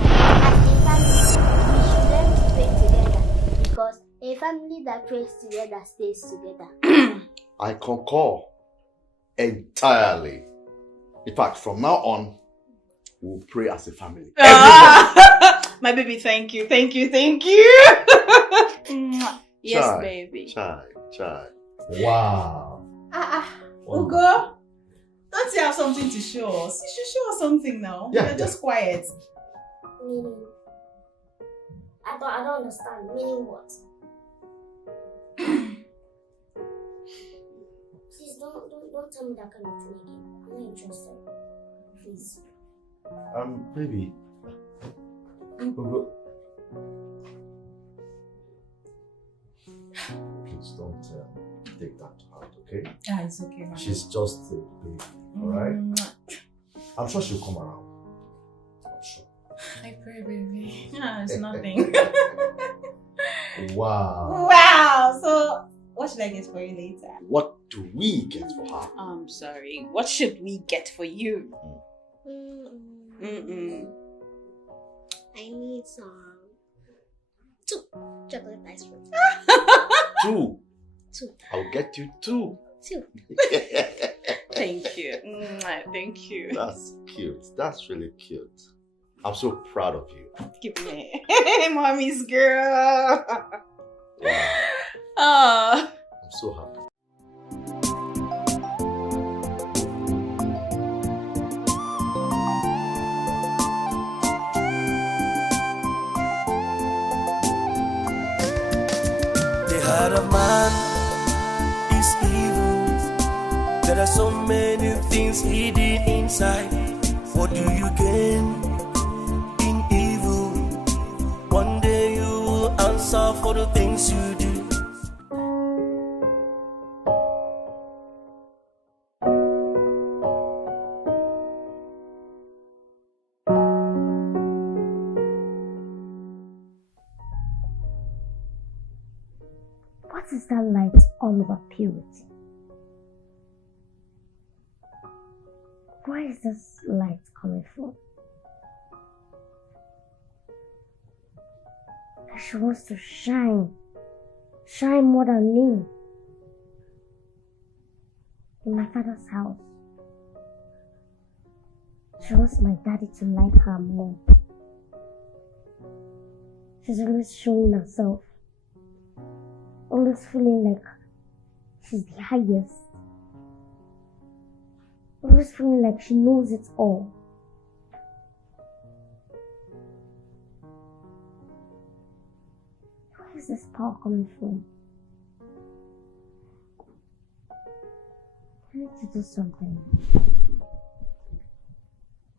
as a family, we should learn to pray together because a family that prays together stays together. I concur entirely. In fact, from now on, we'll pray as a family. My baby, thank you. Yes, Chai, baby. Chai. Wow. Ugo, don't you have something to show us? You should show us something now. Yeah, You're just quiet. Meaning? I don't understand. Meaning what? Please don't tell me that kind of thing again. I'm not interested. Please. Baby. Ugo. Please don't take that to heart, okay? It's okay, man. She's just a baby, alright? I'm sure she'll come around. I'm sure. I pray, baby. It's nothing. Wow. Wow. So, what should I get for you later? What do we get for her? I'm sorry. What should we get for you? I need some 2 chocolate ice cream. 2. 2. I'll get you 2. 2. Thank you. Thank you. That's cute. That's really cute. I'm so proud of you. Give me. Mommy's girl. Wow. Oh. I'm so happy. The heart of man is evil. There are so many things hidden inside. What do you gain in evil? One day you will answer for the things you do. What is that light all over purity? Where is this light coming from? She wants to shine more than me. in my father's house. She wants my daddy to like her more. She's always showing herself. Always feeling like she's the highest. Always feeling like she knows it all. Where is this power coming from? I need to do something.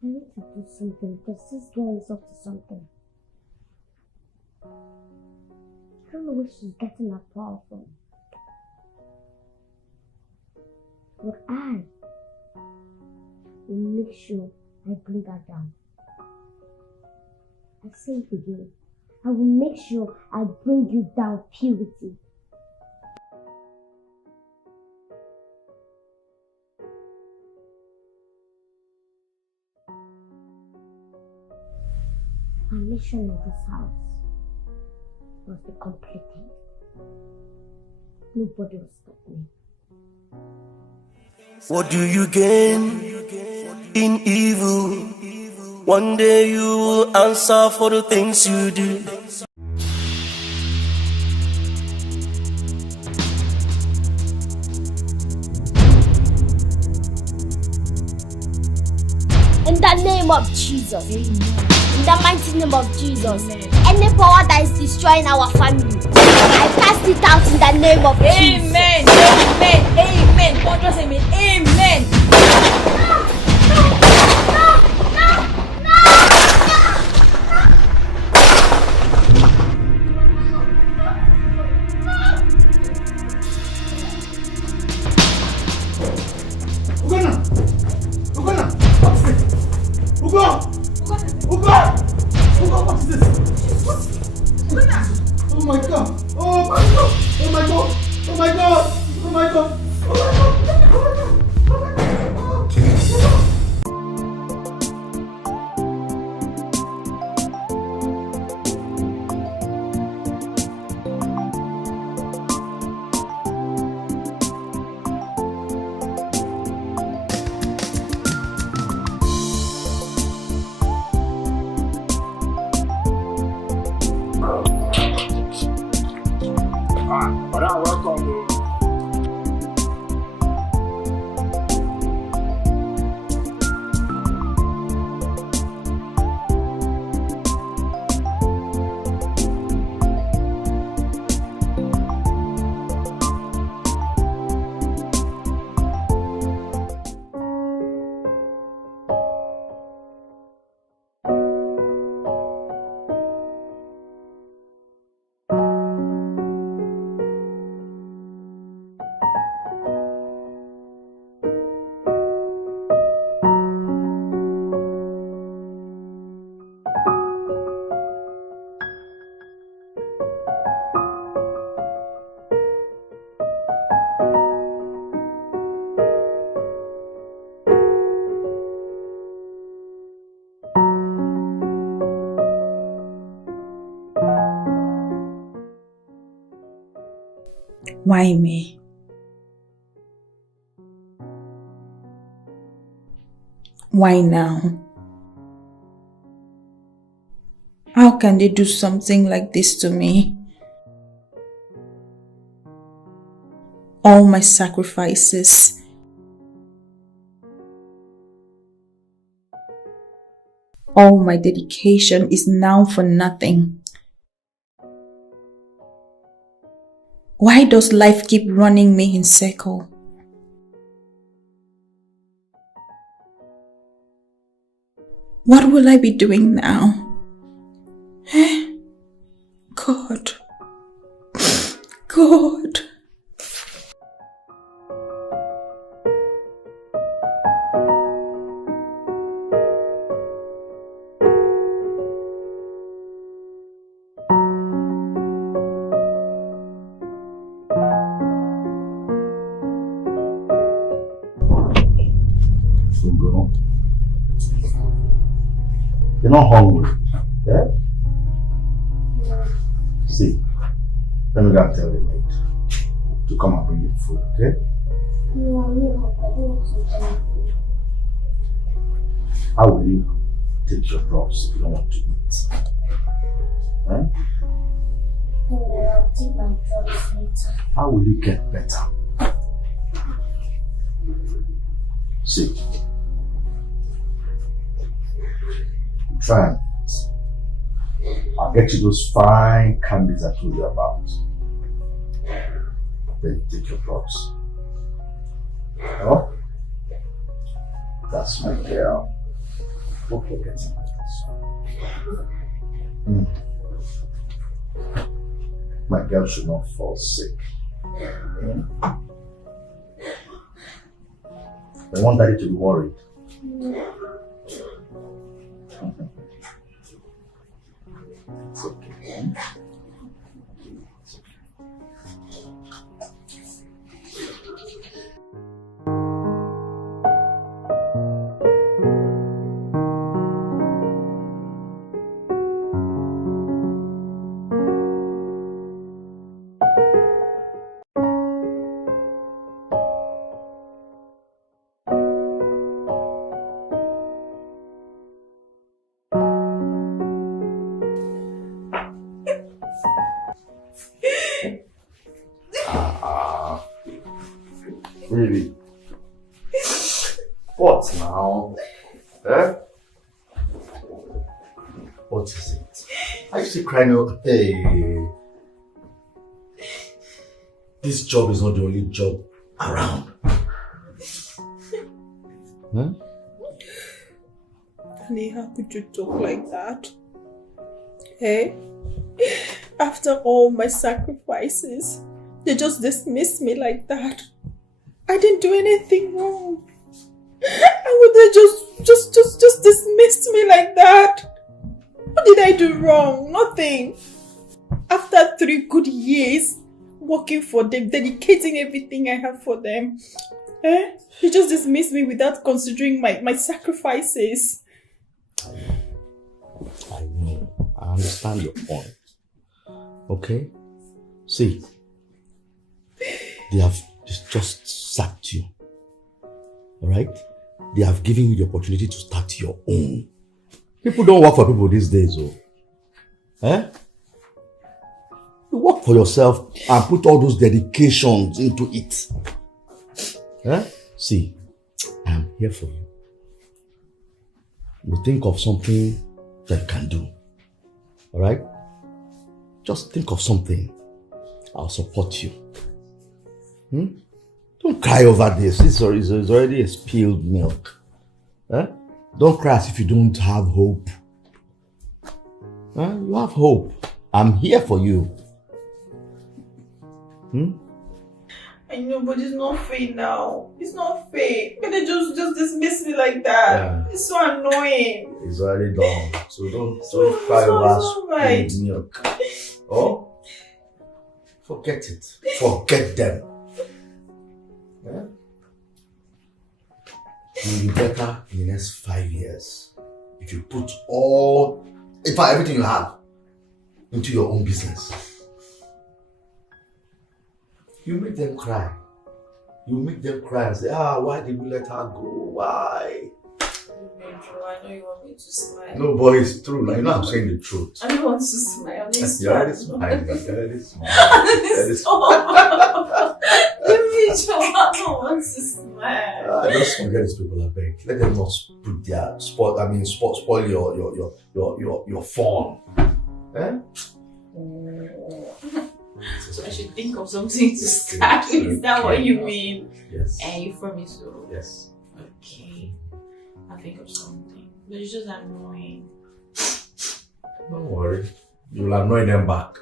I need to do something because this girl is up to something. I don't know where she's getting that power from. But I will make sure I bring her down. I say it again. I will make sure I bring you down, Purity. My mission in this house must be completed. Nobody will stop me. What do you gain in evil? One day you will answer for the things you do. In the name of Jesus. Amen. In the mighty name of Jesus. Amen. Any power that is destroying our family, I cast it out in the name of Jesus. Amen. Amen. Amen. God just amen. Amen. Why me? Why now? How can they do something like this to me? All my sacrifices, all my dedication is now for nothing. Why does life keep running me in circle? What will I be doing now? God. God. You're not hungry, yeah? See, let me go and tell the maid to come and bring you food, okay? No, I don't want to. How will you take your drugs if you don't want to eat? Huh? I'll take my drugs later. How will you get better? See, try and eat. I'll get you those fine candies I told you about. Then take your drugs. Oh? That's my girl. Hope you're getting better. My girl should not fall sick. I want daddy to be worried. It's okay. Baby. What now? Eh? What is it? Are you still crying out? Hey. This job is not the only job around. Huh? Honey, how could you talk like that? Hey? After all my sacrifices, they just dismissed me like that. I didn't do anything wrong. How would they just dismissed me like that? What did I do wrong? Nothing. After 3 good years working for them, dedicating everything I have for them, they just dismissed me without considering my sacrifices. I know. I understand your point. Okay? See, they have just sacked you. Alright? They have given you the opportunity to start your own. People don't work for people these days, oh. Eh? You work for yourself and put all those dedications into it. Eh? See, I am here for you. We'll think of something that you can do. Alright? Just think of something. I'll support you. Don't cry over this. It's already a spilled milk. Eh? Don't cry as if you don't have hope. You have hope. I'm here for you. I know, but it's not fair now. It's not fair. Can they just dismiss me like that? Yeah. It's so annoying. It's already done. So don't cry over spilled milk. Oh? Forget it. Forget them. Yeah? You'll be better in the next 5 years if you put everything you have into your own business. You make them cry. You make them cry and say, why did we let her go? Why? I know you want me to smile. No, boy, it's true. Now, you know I'm saying the truth. I don't want to smile. You're already smiling. You're already smiling. Stop. Give me joy. I don't want to smile. Just forget these people, I beg. Let them not put their spoil your fun. Eh? So I should think of something to start with. Is that what you mean? Yes. And you promise so? Yes. Okay. I'll think of something. But it's just annoying. Don't worry. You'll annoy them back.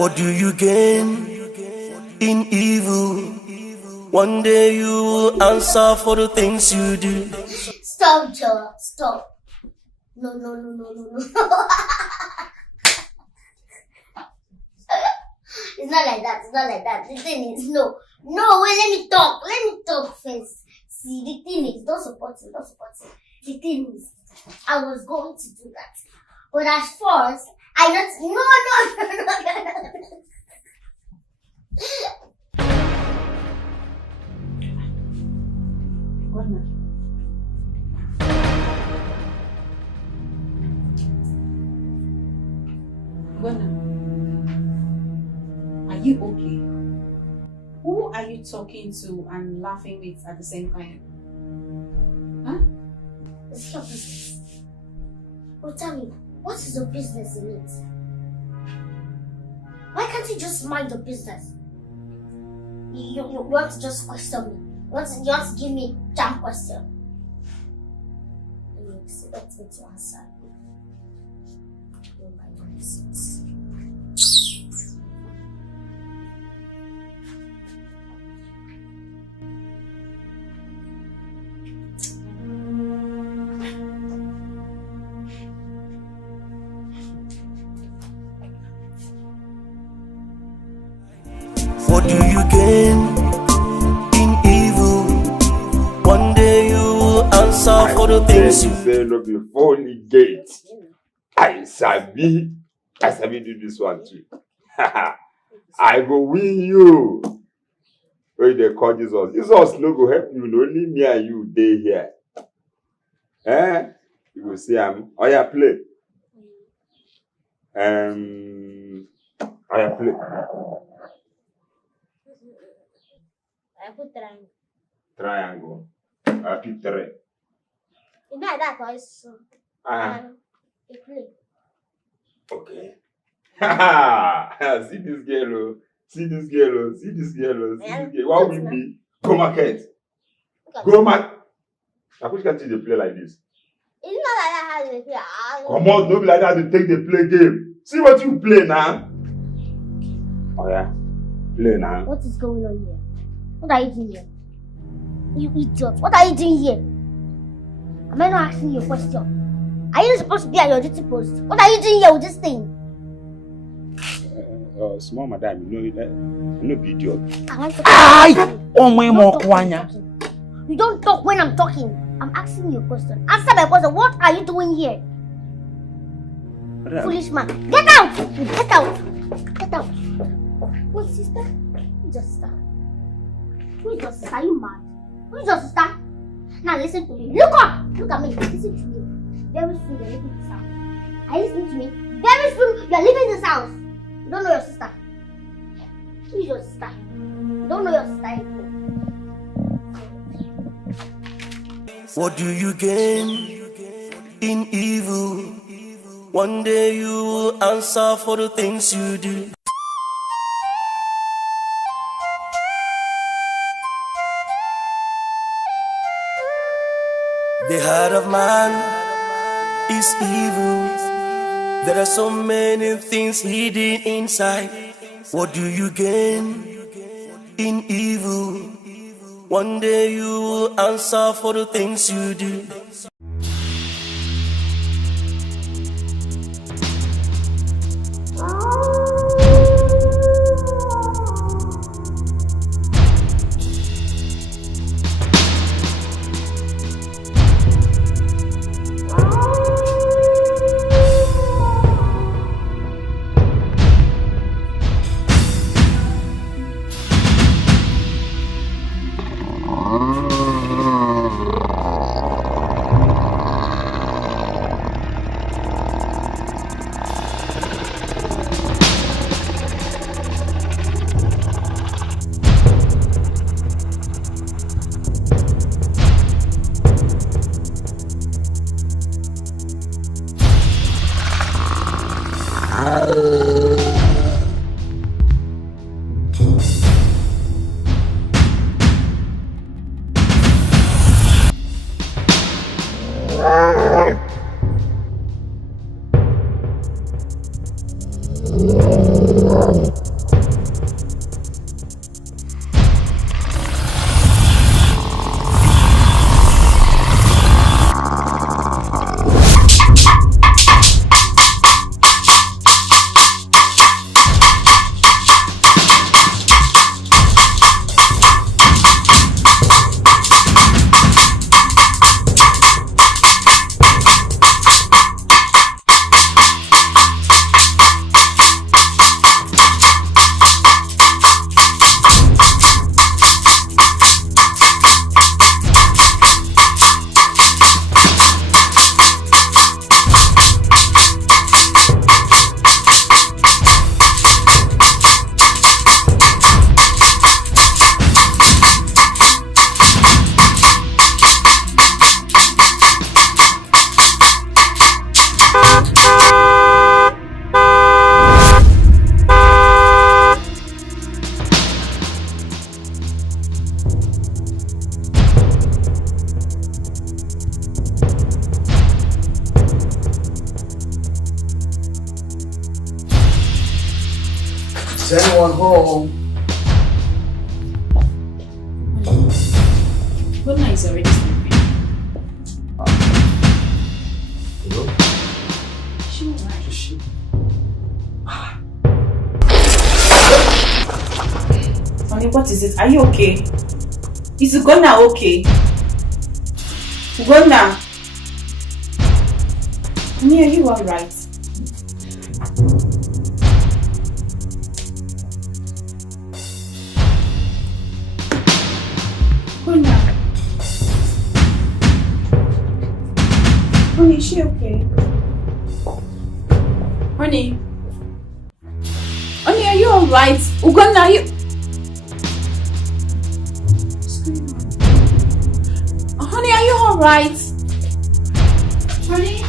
What do you gain in evil? One day you will answer for the things you do. Stop, Joe. Stop. No. It's not like that. The thing is, no, wait, let me talk first. See, the thing is, don't support him. The thing is, I was going to do that. But at first, no. Gwana, are you okay? Who are you talking to and laughing with at the same time? Huh? It's your business. Well, tell me, what is your business in it? Why can't you just mind your business? You want to just question me? You want to give me a jam question? You expect me to answer. Oh my nonsense. What do you gain in evil? One day you will answer for the things you say. No, before the gate, I sabi do this one too. I go win you. Where they call Jesus? Jesus no go help you. Only me and you dey here. You will see him. Oh yeah, play. Oh yeah, play. I put triangle. Triangle. I put three. You know that was you play. Okay. See this girl. See this girl. What will be? Go market. Go market. I wish can't they play like this. It's not like that how they play. Come on, don't be like that. They take the play game. See what you play now. Oh yeah, play now. What is going on here? What are you doing here? You idiot! What are you doing here? Am I not asking you a question? Are you supposed to be at your duty post? What are you doing here with this thing? Small madam, you know that. I'm not be idiot. You don't talk when I'm talking. I'm asking you a question. Answer my question. What are you doing here? Foolish man. Get out! Get out! What sister? Who's your sister? Who is your sister? Are you mad? Who is your sister? Now listen to me. Look up! Look at me. Listen to me. Very soon you're leaving this house. Are you listening to me? Very soon you're leaving this house. You don't know your sister. Who is your sister? You don't know your sister anymore. What do you gain in evil? One day you will answer for the things you do. The heart of man is evil. There are so many things hidden inside. What do you gain in evil? One day you will answer for the things you do. Is anyone home? Gonna is already sleeping. Hello? She alright? Is she? Honey, what is it? Are you okay? Is Ugonna okay? Ugonna? Honey, are you alright? Ugonna? Honey, is she okay? Honey? Honey, are you alright? Ugonna, are you... Honey, are you alright? Honey?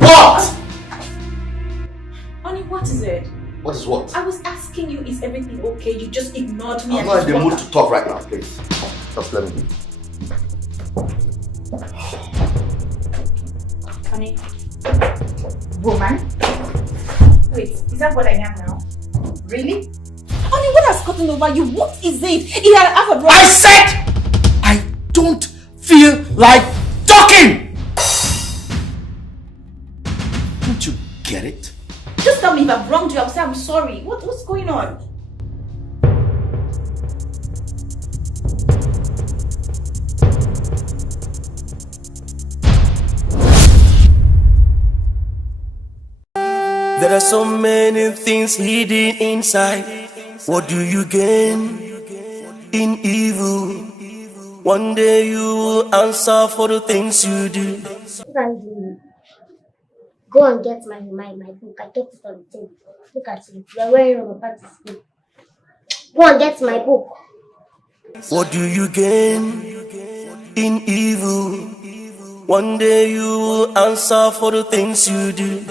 What? Honey, what is it? What is what? I was asking you, is everything okay? You just ignored me. I'm not in the mood to talk right now, please. Just let me be. Honey. Woman? Wait, is that what I am now? Really? Honey, what has gotten over you? What is it? He had half a I said I don't feel like talking! Don't you get it? Just tell me if I've wronged you. I'll say I'm sorry. What's going on? There are so many things hidden inside. What do you gain in evil? One day you will answer for the things you do. Go and get my book. I kept it on the table. Look at it. You're wearing rubber pants to school. Go and get my book. What do you gain in evil? One day you will answer for the things you do.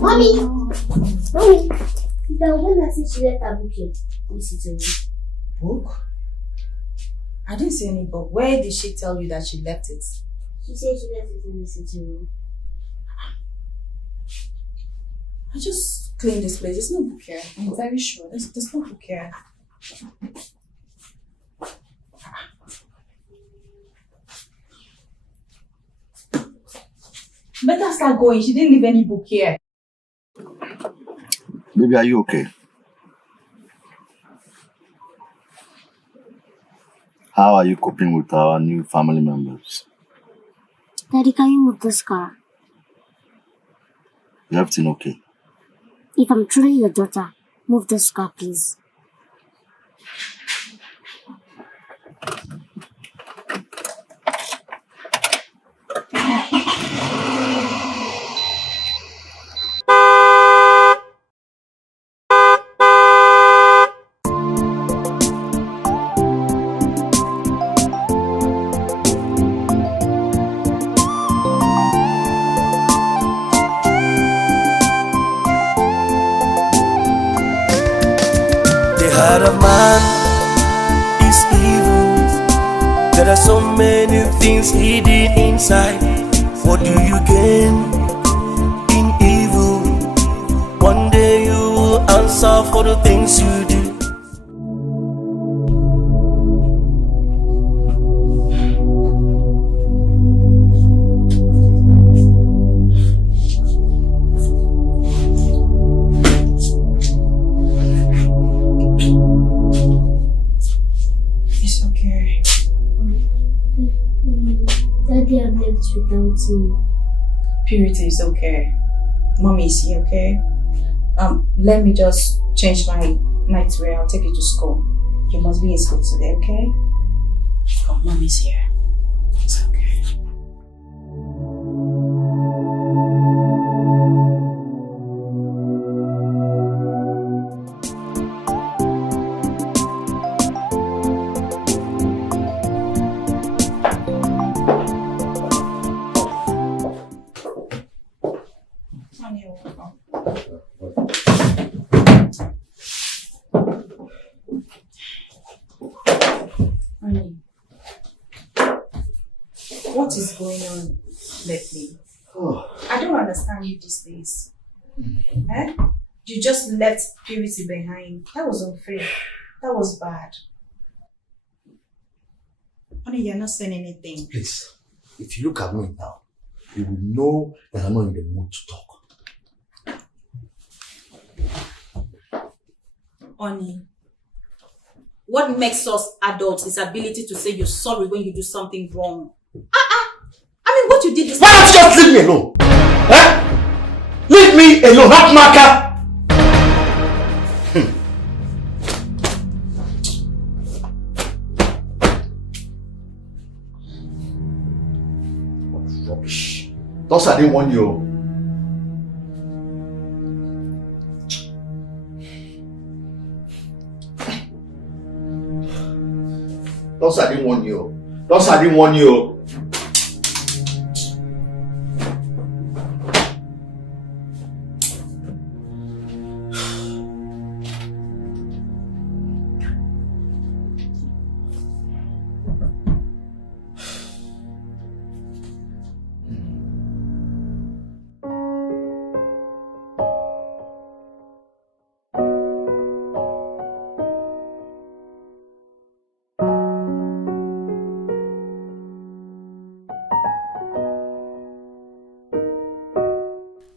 Mommy, the woman said she left her book here. Book? I didn't see any book. Where did she tell you that she left it? She said she left it in the sitting room. I just cleaned this place. There's no book here. I'm very sure. There's no book here. Better start going. She didn't leave any book here. Baby, are you okay? How are you coping with our new family members? Daddy, can you move this car? Is everything okay? If I'm truly your daughter, move this car, please. Heart of man is evil. There are so many things hidden inside. What do you gain in evil? One day you will answer for the things you do. Daddy, I've left without me. Purity is okay. Mommy is here, okay? Let me just change my nightwear. I'll take you to school. You must be in school today, okay? Oh, Mommy's here. It's okay. is going on lately? Oh. I don't understand you these days. Eh? You just left Purity behind. That was unfair. That was bad. Honey, you're not saying anything. Please, if you look at me now, you will know that I'm not in the mood to talk. Honey, what makes us adults is ability to say you're sorry when you do something wrong. I mean, what you did is... Why don't you just leave me alone? Eh? Leave me alone, hot marker! What rubbish. Those I didn't want you. Those I didn't want you. Those I didn't want you.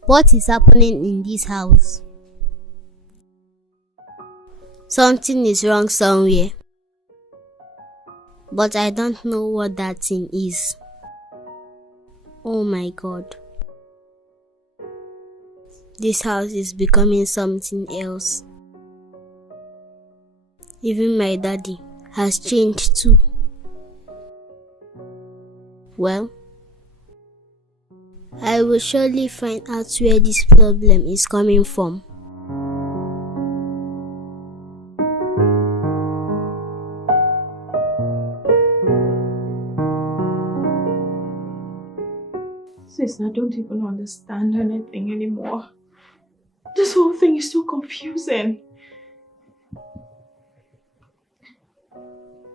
What is happening in this house? Something is wrong somewhere, but I don't know what that thing is. Oh my God. This house is becoming something else. Even my daddy has changed too. Well, I will surely find out where this problem is coming from. Sis, I don't even understand anything anymore. This whole thing is so confusing.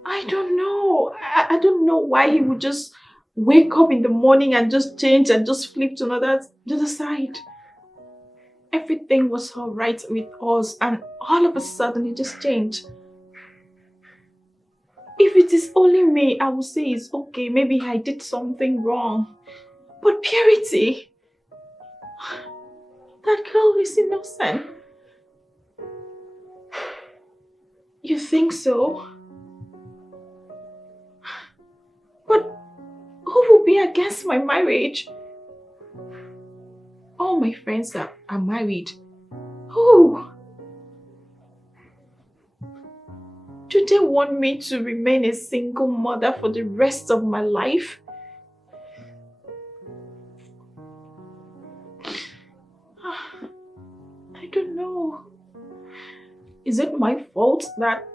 I don't know. I don't know why he would just wake up in the morning and just change and just flip to the other side. Everything was all right with us and all of a sudden it just changed. If it is only me, I would say it's okay. Maybe I did something wrong. But Purity, that girl is innocent. You think so? But who will be against my marriage? All my friends are married. Who? Do they want me to remain a single mother for the rest of my life? I don't know. Is it my fault that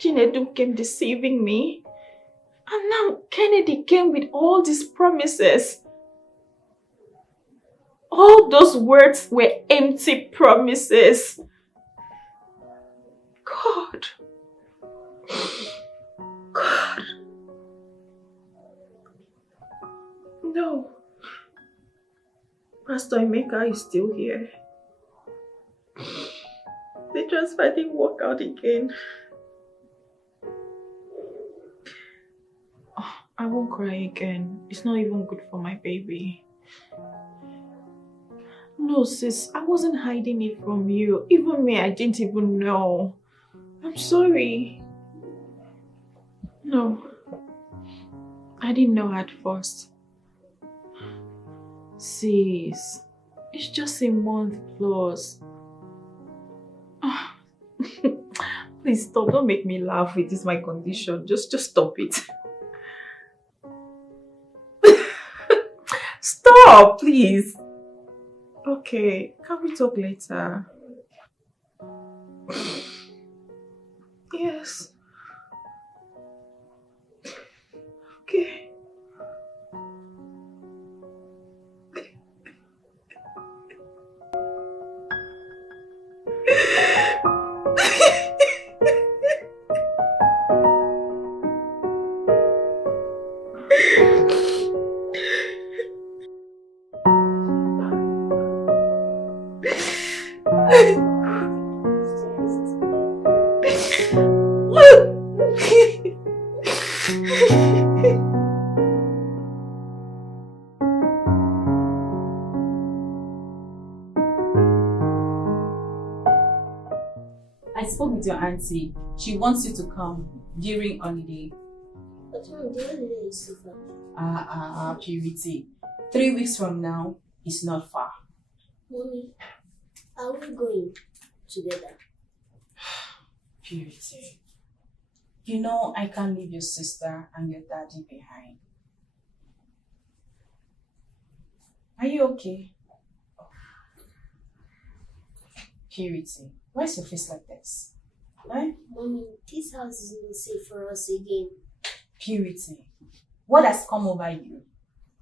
Chinedu came deceiving me? And now Kennedy came with all these promises. All those words were empty promises. God. God. No. Pastor Emeka is still here. The transfer didn't work out again. I won't cry again. It's not even good for my baby. No, sis, I wasn't hiding it from you. Even me, I didn't even know. I'm sorry. No, I didn't know at first. Sis, it's just a month plus. Please stop, don't make me laugh. It is my condition. Just stop it. Stop, please. Okay, can we talk later? Yes. Okay. auntie. She wants you to come during holiday. But Mom, the holiday is so far. Purity. 3 weeks from now is not far. Mommy, are we going together? Purity. You know I can't leave your sister and your daddy behind. Are you okay? Purity, why is your face like this? Eh? Mommy, this house is not safe for us again. Purity, what has come over you?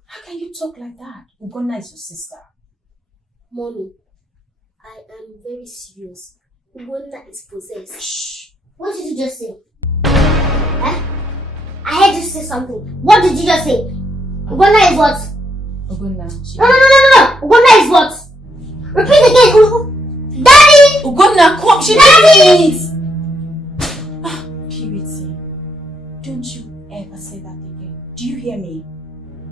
How can you talk like that? Ugonna is your sister. Mommy, I am very serious. Ugonna is possessed. Shh. What did you just say? Eh? I heard you say something. What did you just say? Ugonna is what? Ugonna. No. Ugonna is what? Repeat again. Daddy! Ugonna, come. She Daddy! Purity, don't you ever say that again. Do you hear me?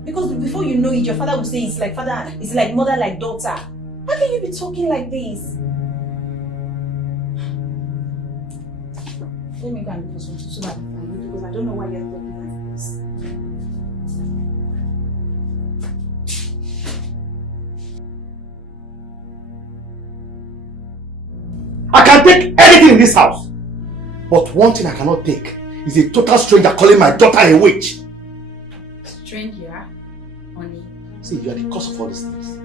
Because before you know it, your father will say it's like father, it's like mother, like daughter. How can you be talking like this? Let me go and look for something so that I can eat, because I don't know why you're talking like this. I can take anything in this house. But one thing I cannot take is a total stranger calling my daughter a witch. Stranger, honey. See, you are the cause of all these things.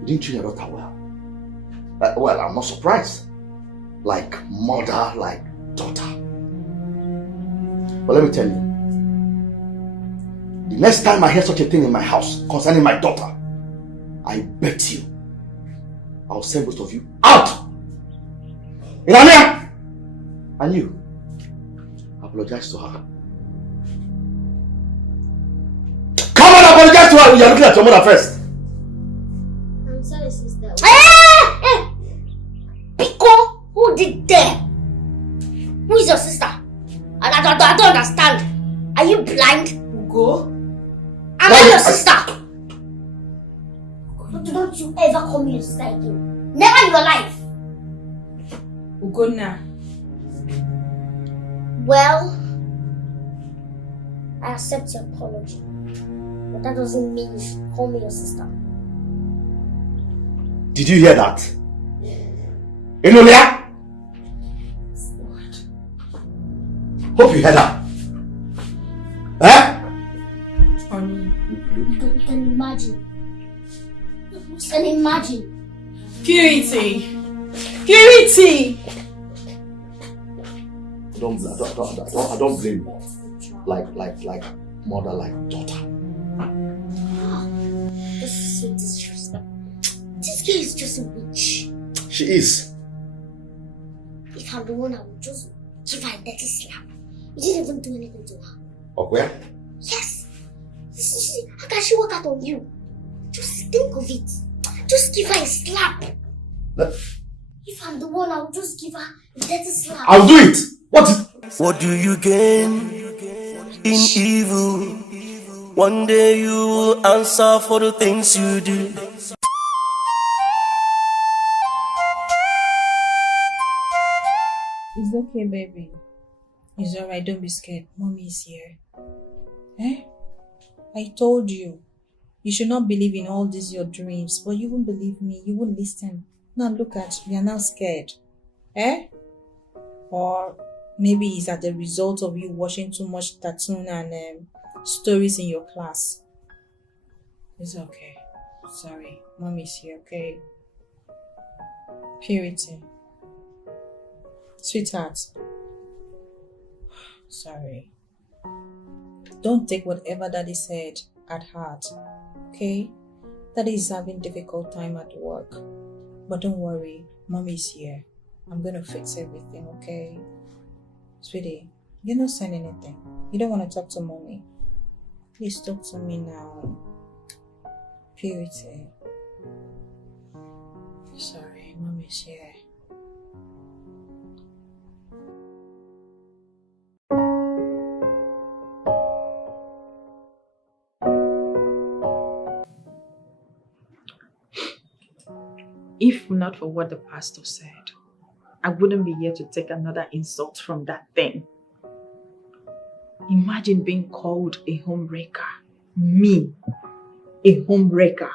You didn't treat your daughter well. Well, I'm not surprised. Like mother, like daughter. But let me tell you, the next time I hear such a thing in my house concerning my daughter, I bet you I'll send both of you out. Irania! And you, apologize to her. Come on, apologize to her. You're looking at your mother first. I'm sorry, sister. Pico, who did that? Who is your sister? I don't understand. Are you blind? Ugo? Am I your sister? Don't you ever call me your sister again. Never in your life. Ugonna. Well, I accept your apology. But that doesn't mean you should call me your sister. Did you hear that? Enolia? Hope you heard that. Eh? Honey. You can imagine. You can imagine. Purity. Purity! I don't blame you. Like mother, like daughter. This is so disrespectful. This girl is just a witch. She is. If I'm the one, I would just give her a dirty slap. You didn't even do anything to her. Or where? Yes. How can she work out on you? Just think of it. Just give her a slap. If I'm the one, I would just give her a dirty slap. I'll do it. What do you gain in evil? One day you will answer for the things you do. It's okay, baby. It's alright, don't be scared. Mommy is here. Eh? I told you. You should not believe in all these your dreams, but you won't believe me. You won't listen. Now look at you, are now scared. Eh? Or maybe it's as a result of you watching too much cartoon and stories in your class. It's okay. Sorry. Mommy's here, okay? Purity. Sweetheart. Sorry. Don't take whatever Daddy said at heart, okay? Daddy is having a difficult time at work. But don't worry, Mommy's here. I'm gonna fix everything, okay? Sweetie, you're not saying anything. You don't want to talk to Mommy. Please talk to me now. Purity. Sorry, Mommy's here. If not for what the pastor said, I wouldn't be here to take another insult from that thing. Imagine being called a homewrecker. Me, a homewrecker.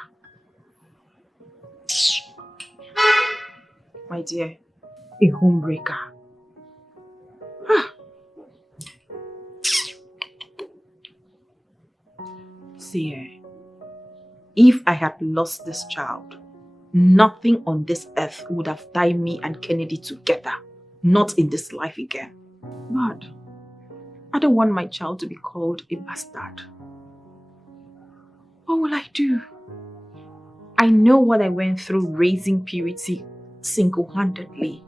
My dear, a homewrecker. See, if I had lost this child, nothing on this earth would have tied me and Kennedy together. Not in this life again. But I don't want my child to be called a bastard. What will I do? I know what I went through raising Purity single-handedly.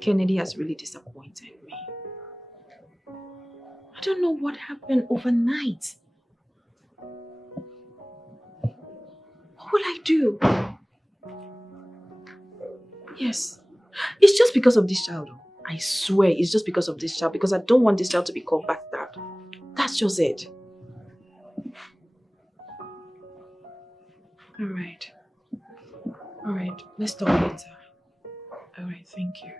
Kennedy has really disappointed me. I don't know what happened overnight. What will I do? Yes, it's just because of this child. I swear it's just because of this child, because I don't want this child to be called bastard. That's just it. Alright, let's talk later. Alright, thank you.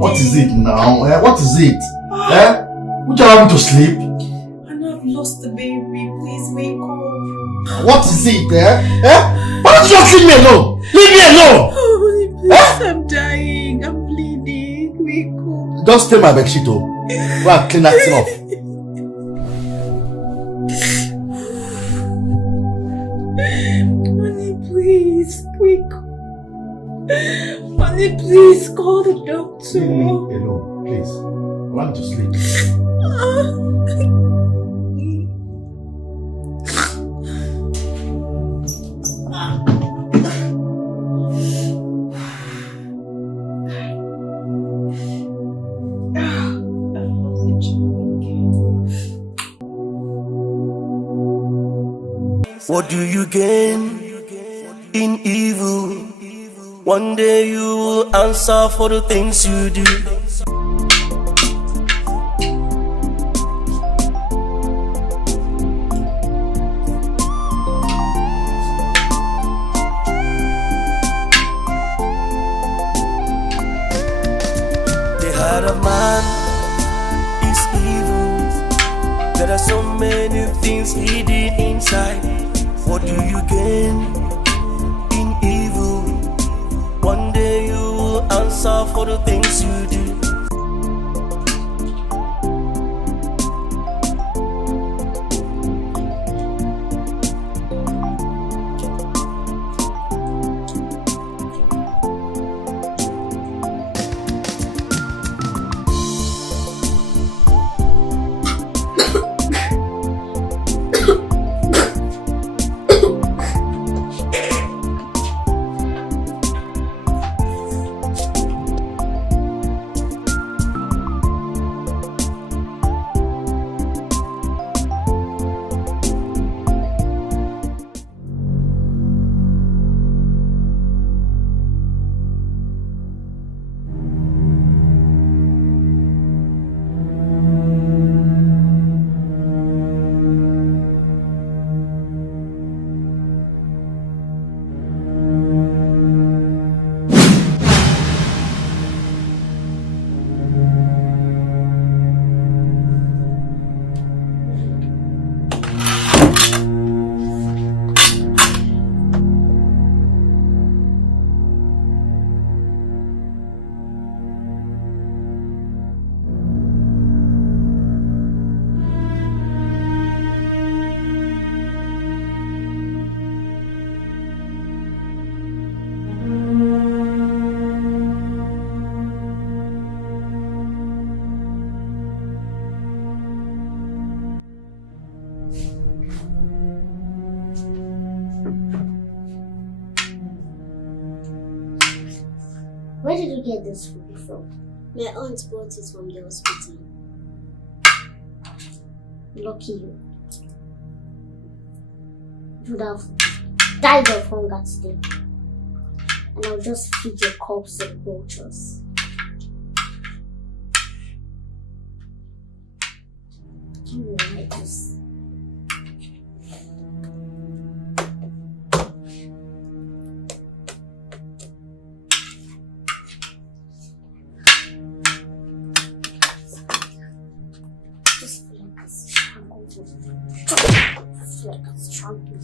What is it? Would you want me to sleep? I know I've lost the baby. Please wake up. What is it? Why don't you just leave me alone? Leave me alone! Oh, please, I'm dying. I'm bleeding. Wake up. Just stay my bedsheet, oh. Go and clean that thing off. Honey, please, wake up. Honey, please call the doctor. Leave me alone, please. Allow me to sleep. What do you gain in evil? One day you will answer for the things you do. The heart of man is evil. There are so many things hidden inside. What do you gain in evil? One day you will answer for the things you do. Where did you get this food from? My aunt brought it from the hospital. Lucky you. You would have died of hunger today. And I'll just feed your corpse to the vultures. Give me like this.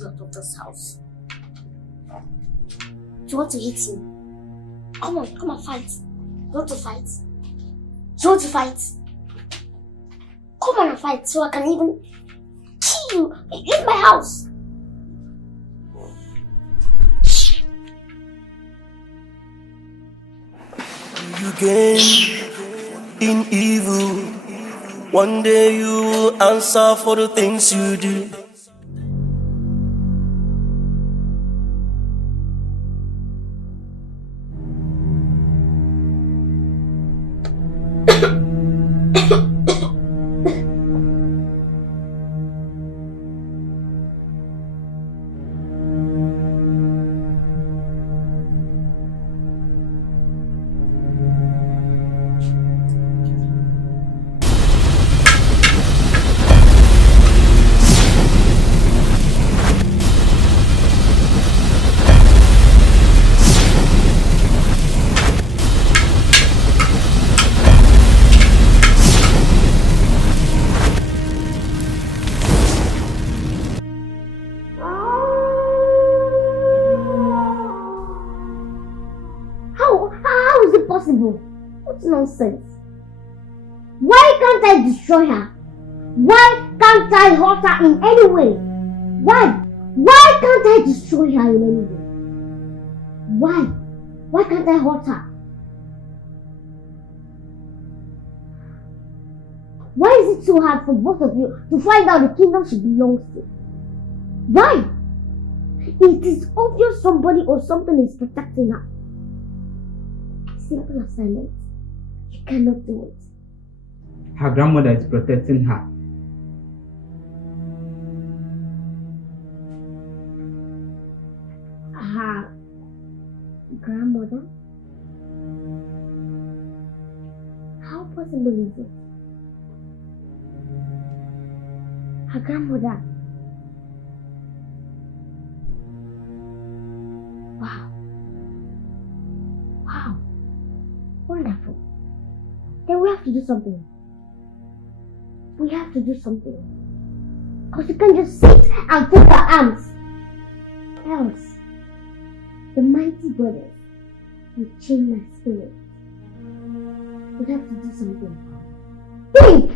Out of this house. Do you want to hit him? Come on, fight. You want to fight? Do you want to fight? Come on and fight so I can even kill you in my house. You gain in evil. One day you will answer for the things you do. What nonsense? Why can't I destroy her? Why can't I hurt her in any way? Why? Why can't I destroy her in any way? Why? Why can't I hurt her? Why is it so hard for both of you to find out the kingdom she belongs to? Why? It is obvious somebody or something is protecting her. Simple assignment. You cannot do it. Her grandmother is protecting her. Her grandmother? How possible is it? Her grandmother. Wow. Wow. Wonderful. Then we have to do something. We have to do something. Because you can't just sit and fold our arms. Else, the mighty goddess will change my spirit. We have to do something. Think!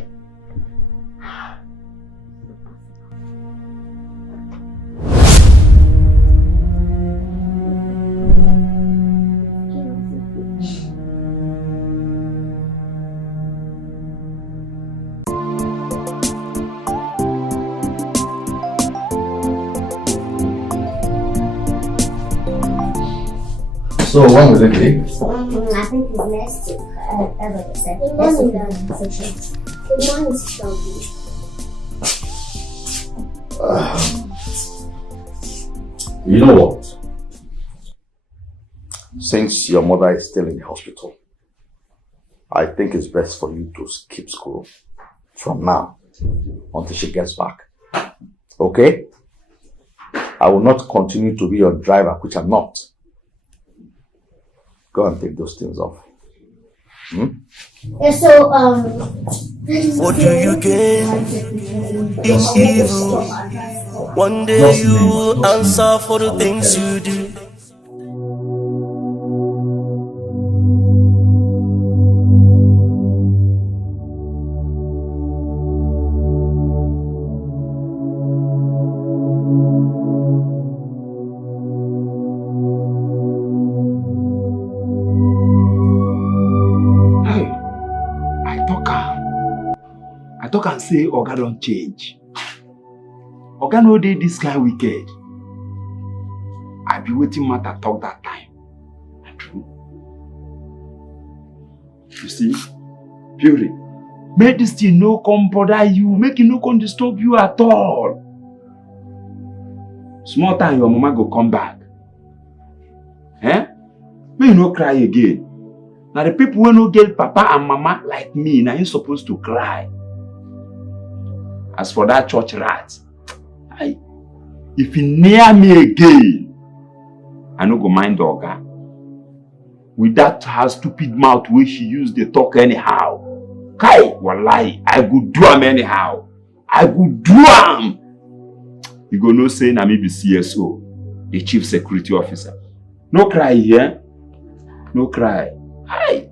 So when will it be? I think it's next week. That's what I said. Next week, the morning shall be. You know what? Since your mother is still in the hospital, I think it's best for you to skip school from now until she gets back. Okay? I will not continue to be your driver, which I'm not. Go and take those things off. Yeah, so, what do you gain in evil? One day you will answer for the things you do. Talk and say Oga don't change. Oga no dey this kind wicked. I be waiting matter talk that time. You see? Fury. Make this thing no come bother you. Make it no come disturb you at all. Small time your mama go come back. Eh? May you no cry again. Now the people who no get papa and mama like me, now you supposed to cry. As for that church rat, if you near me again, I no go mind Oga. With that her stupid mouth where she used to talk anyhow. Kai, wallahi, I go do am anyhow. I go do am. You go no say na me be CSO, the chief security officer. No cry here. No cry. Hi.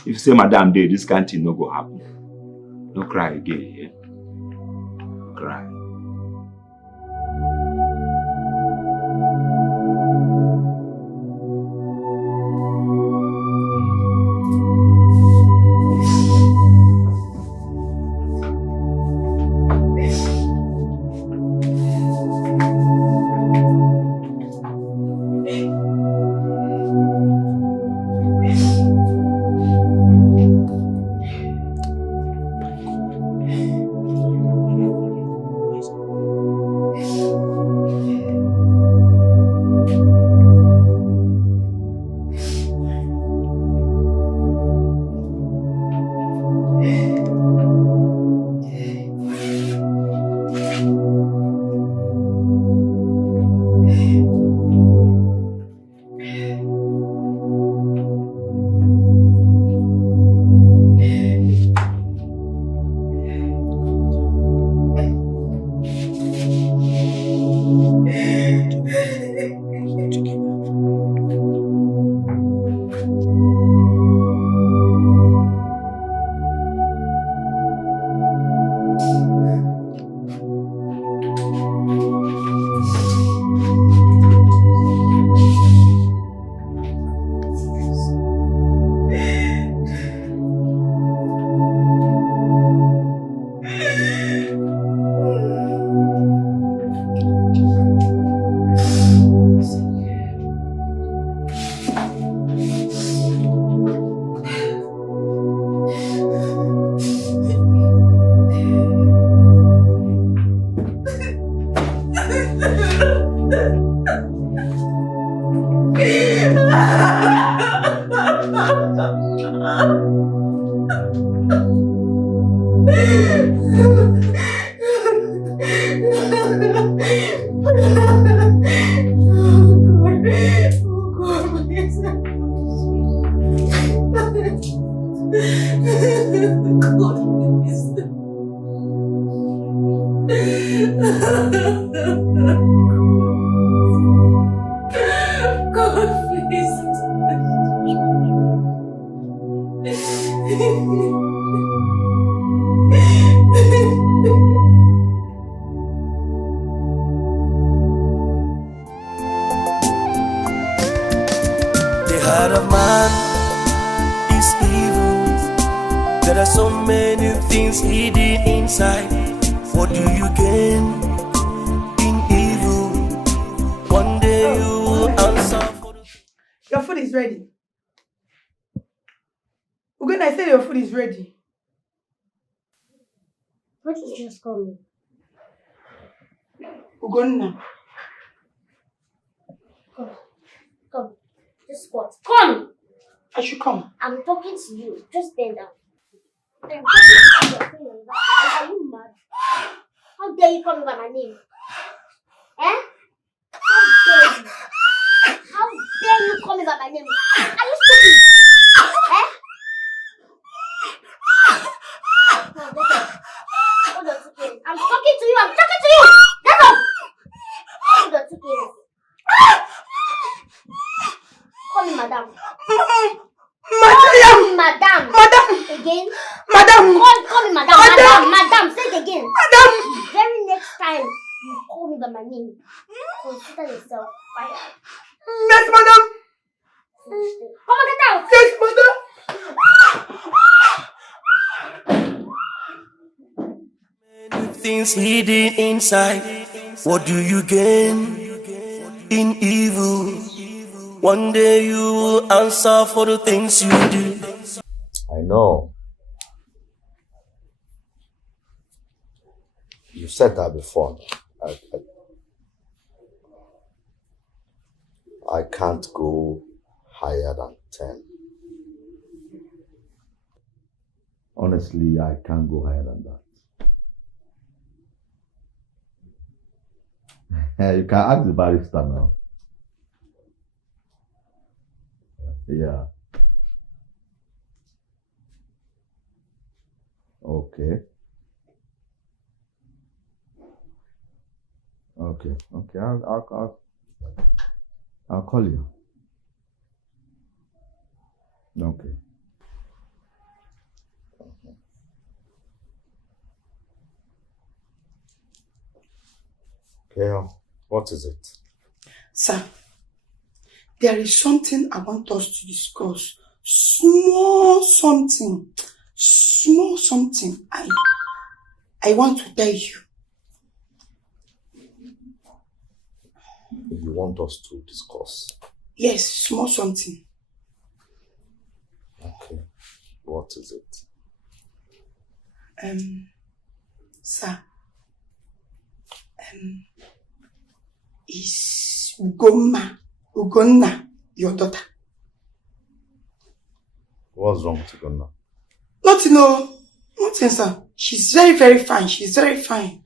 If you say Madam Day, this kind of thing no go happen. No cry again, yeah? No cry. Coming. Ugonna. Come. Just squat. Come! I should come. I'm talking to you. Just bend down. I'm talking to you. Are you mad? How dare you call me by my name? Eh? How dare you? How dare you call me by my name? Are you stupid? Eh? No, get up. Hold on, 2 minutes. I'm talking to you. I'm talking to you. Get up. Hold on, 2 minutes. Call me madam. Madam. Again. Madam. Call me madam. Madam. Say it again. Madam. Very next time you call me by my name, consider yourself fired. Yes, madam. Come on, get out. Yes, madam. Things hidden inside. What do you gain in evil? One day you will answer for the things you do. I know. You said that before. I can't go higher than 10. Honestly, I can't go higher than that. You can ask the barrister now. Yeah. Okay. Okay. I'll call you. Okay. Okay, what is it? Sir, there is something I want us to discuss. Small something. I want to tell you. If you want us to discuss. Yes, small something. Okay. What is it? Sir. Is Ugonna your daughter? What's wrong with Ugonna? Nothing, sir. She's very, very fine. She's very fine.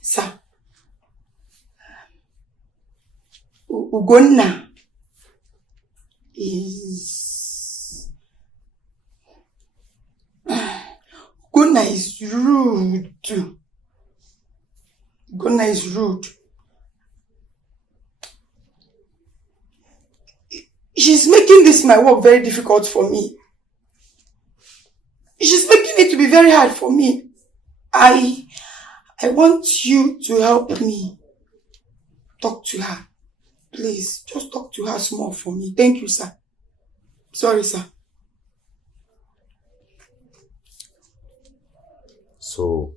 Sir, Ugonna is rude. Ugonna is rude. She's making this my work very difficult for me. She's making it to be very hard for me. I want you to help me. Talk to her. Please, just talk to her small for me. Thank you, sir. Sorry, sir. So,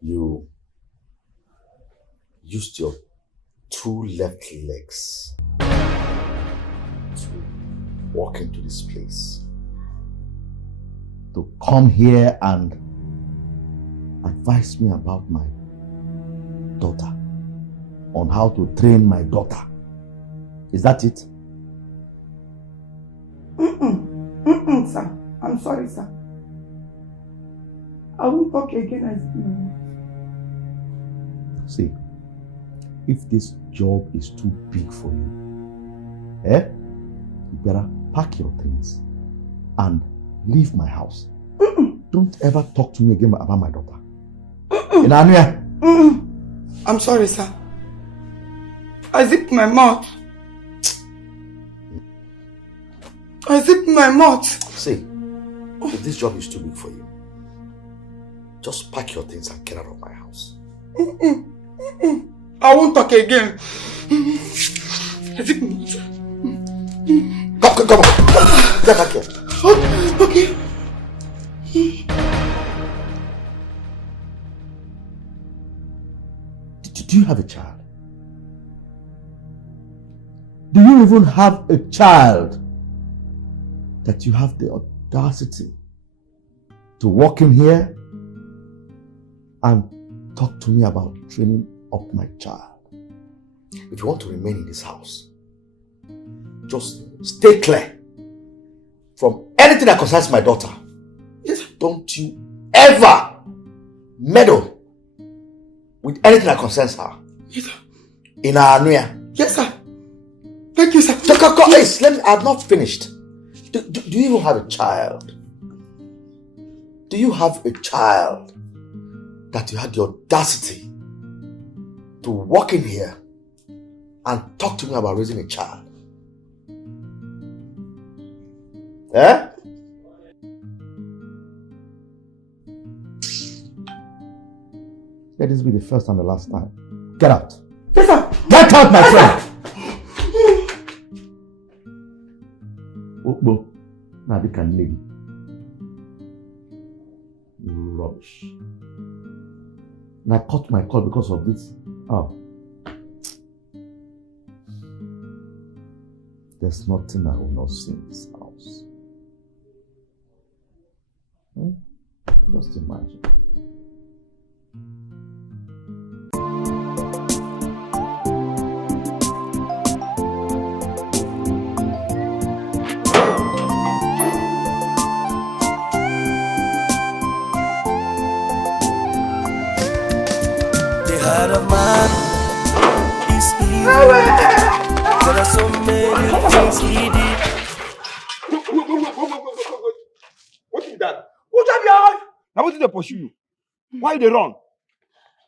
you used your 2 left legs to walk into this place, to come here and advise me about my daughter, on how to train my daughter. Is that it? Sir. I'm sorry, sir. I won't talk again as you. See, if this job is too big for you, you better pack your things and leave my house. Don't ever talk to me again about my daughter. I'm sorry, sir. I zipped my mouth. See, if this job is too big for you, just pack your things and get out of my house. I won't talk again. Come on. Get back here. Okay. Do you have a child? Do you even have a child that you have the audacity to walk in here and talk to me about training up my child? If you want to remain in this house, just stay clear from anything that concerns my daughter. Yes. Don't you ever meddle with anything that concerns her. Yes, sir. In our area. Yes, sir. Thank you, sir. Please, I've not finished. Do you even have a child? Do you have a child that you had the audacity to walk in here and talk to me about raising a child? Eh? Let this be the first and the last time. Get out. Yes, sir. Get out, my friend. Okbo, now they can live. Rubbish. And I cut my call because of this. Oh. There's nothing I will not see in this house. Just imagine. The heart of man is evil. There are so many things he did. What is that? What's up, y'all? Now what did they pursue you? Why they run?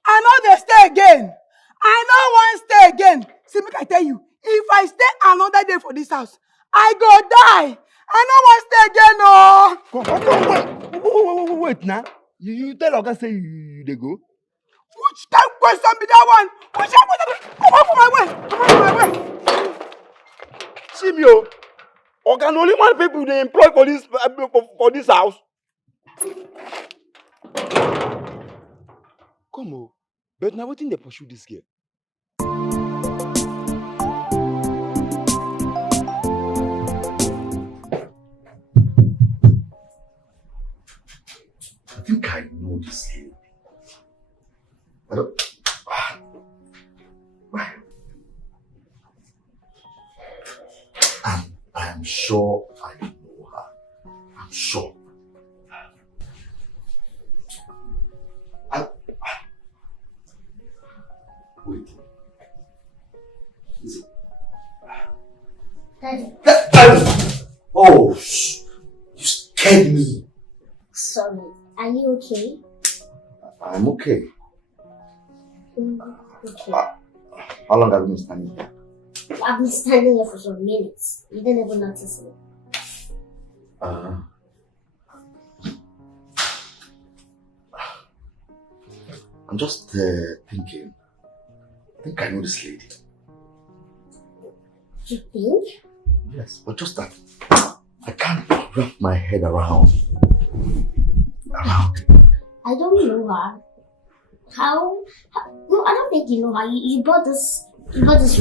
I know they stay again. I know one stay again. See, make I tell you, if I stay another day for this house, I go die. I know one stay again, no. Wait now. You tell Oga say you they go? Which kind of question be that one? Which kind of question? Come on for my way. Come on for my way. See me, oh. Oga only one people they employ for this house. Come on. But now what think they pursue this girl? I think I know this lady. I don't... I'm sure I know her. I'm sure. Wait. Is it? Daddy. Oh, you scared me. Sorry. Are you okay? I'm okay. Okay. How long have you been standing here? I've been standing here for some minutes. You didn't even notice me. I'm just thinking. I think I know this lady. You think? Yes, but just that I can't wrap my head around it. I don't know her. How? No, I don't think you know her. You bought this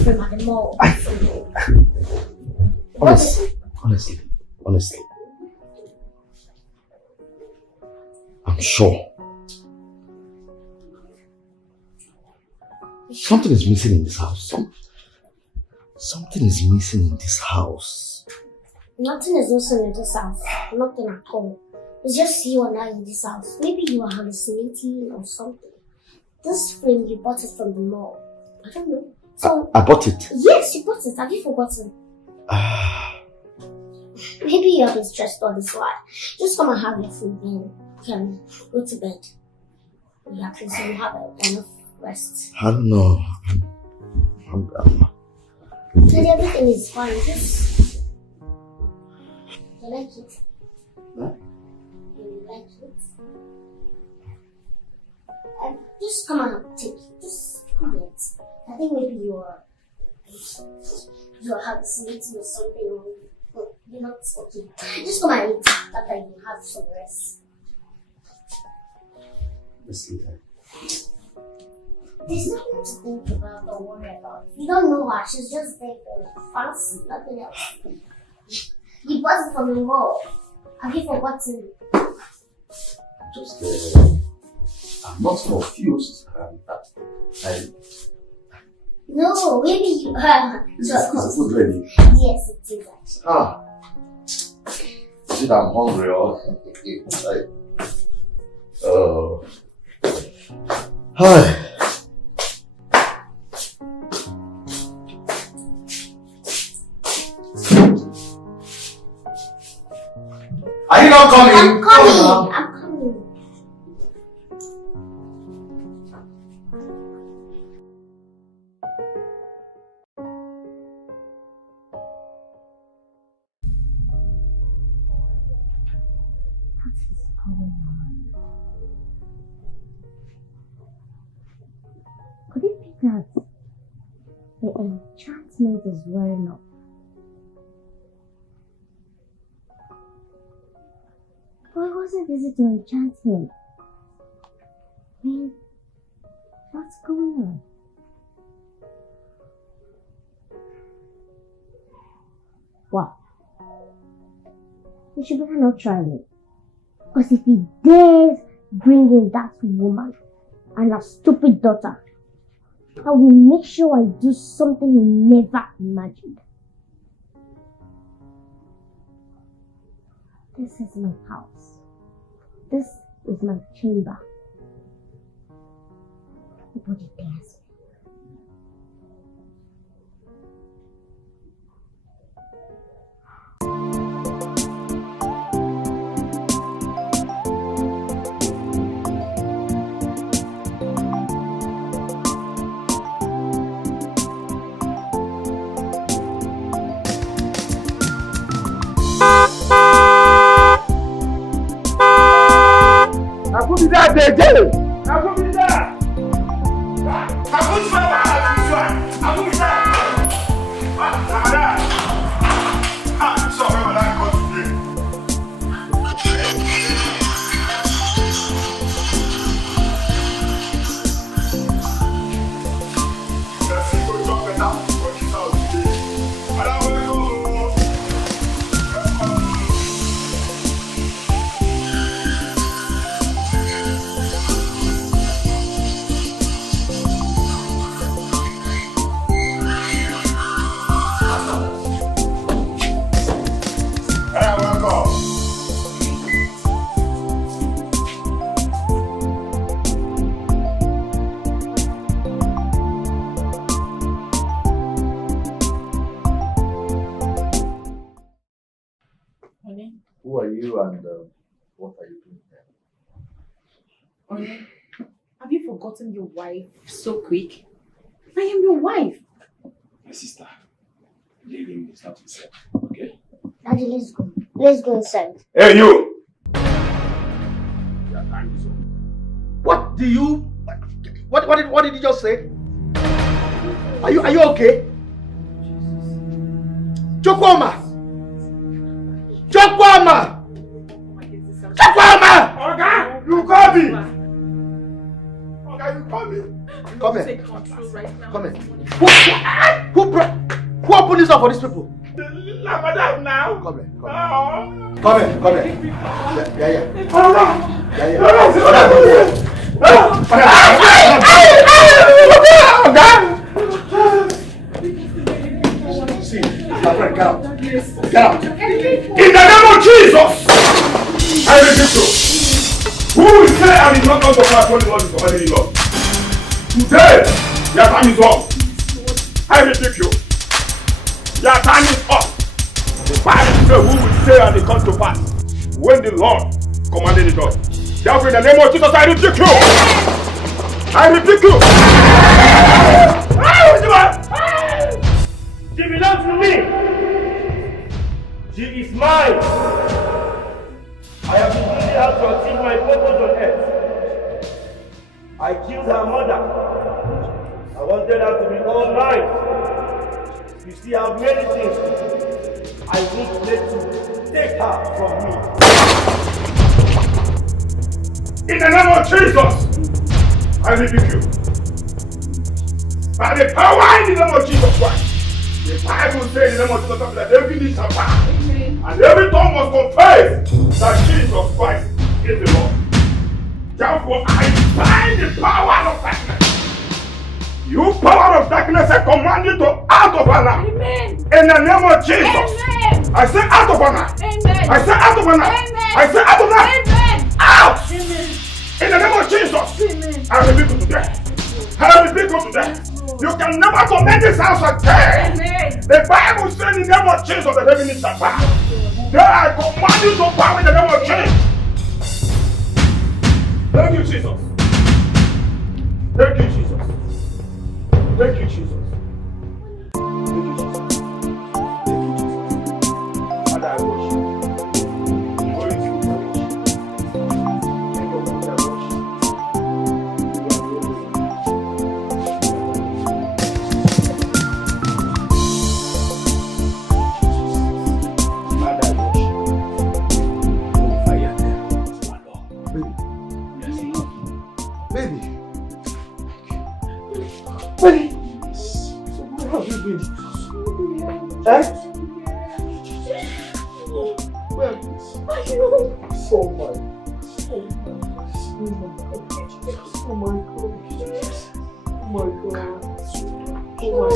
frame at the mall. Honestly, I'm sure something is missing in this house. Something is missing in this house. Nothing is missing in this house. Nothing at all. It's just you and I in this house. Maybe you are hallucinating or something. This frame, you bought it from the mall. I don't know. So I bought it. Yes, you bought it. Have you forgotten? Maybe you have been stressed all this while. Just come and have your food, then you can go to bed. Yeah, please, so you have enough rest. I don't know. And everything is fine. Just you like it. Huh? You like it. Just come and take it. Just come it. I think maybe you're hallucinating or something, or you're not okay. Just come and eat after you have some rest. Listen, there's nothing to think about or worry about. You don't know her. She's just there for fancy, nothing else. You bought it from the mall. Have you forgotten? Just I'm not confused. No, maybe you are. Is the food ready? Yes, it is actually. Is it I'm hungry or? Oh. Hi. Are you not coming? I'm coming. I'm coming. What is going on? Could it be that the enchantment is wearing off? But it wasn't easy to enchant him. I mean, Wow. You should better not try me. Because if he dares bring in that woman and her stupid daughter, I will make sure I do something he never imagined. This is my house. This is my chamber. Nobody dares. Who are you and what are you doing there? Have you forgotten your wife so quick? I am your wife. My sister, leaving is not himself, okay? Daddy, let's go. Let's go inside. Hey, you! What do you... What did you just say? Are you okay? Chokwama! Chokwama! Chokwama! Oga, you call me! Oga, you call me! Come here. Come here. Who opened this door for these people? La madame now! Come here. Oh. Come here. Yeah. See, my friend, get out. Get out. In the name of Jesus, I rebuke you. Who will say I did not come to pass when the Lord is commanding Lord? Today, your time is up. I rebuke you. Your time is up. The Bible says, who will say and it comes to pass when the Lord commanded it all? Therefore, in the name of Jesus, I rebuke you. I rebuke you. She belongs to me. She is mine. I have been using her to achieve my purpose on earth. I killed her mother. I wanted her to be all mine. You see how many things I won't let you take her from me. In the name of Jesus, I rebuke you. By the power in the name of Jesus Christ. The Bible says in the name of Jesus that every knee shall bow and every tongue must confess that Jesus Christ is the Lord. Therefore, I bind the power of darkness. You power of darkness, I command you to out of her life. Amen. In the name of Jesus. Amen. I say out of her life. Amen. I say out of her life. Amen. I say out of her life. Amen. Out. Amen. In the name of Jesus. Amen. I rebuke you today. I rebuke you today. You can never command this house again. Amen. The Bible says in the name of Jesus that every knee shall bow. Then I command you to bow in the name of Jesus. Thank you, Jesus. Thank you, Jesus. Thank you, Jesus. Thank you, Jesus. Father, I worship you. Holy Spirit, I worship you. King of Kings, I worship you. Where is this? Oh my. Oh my God. Oh my God. Oh my God.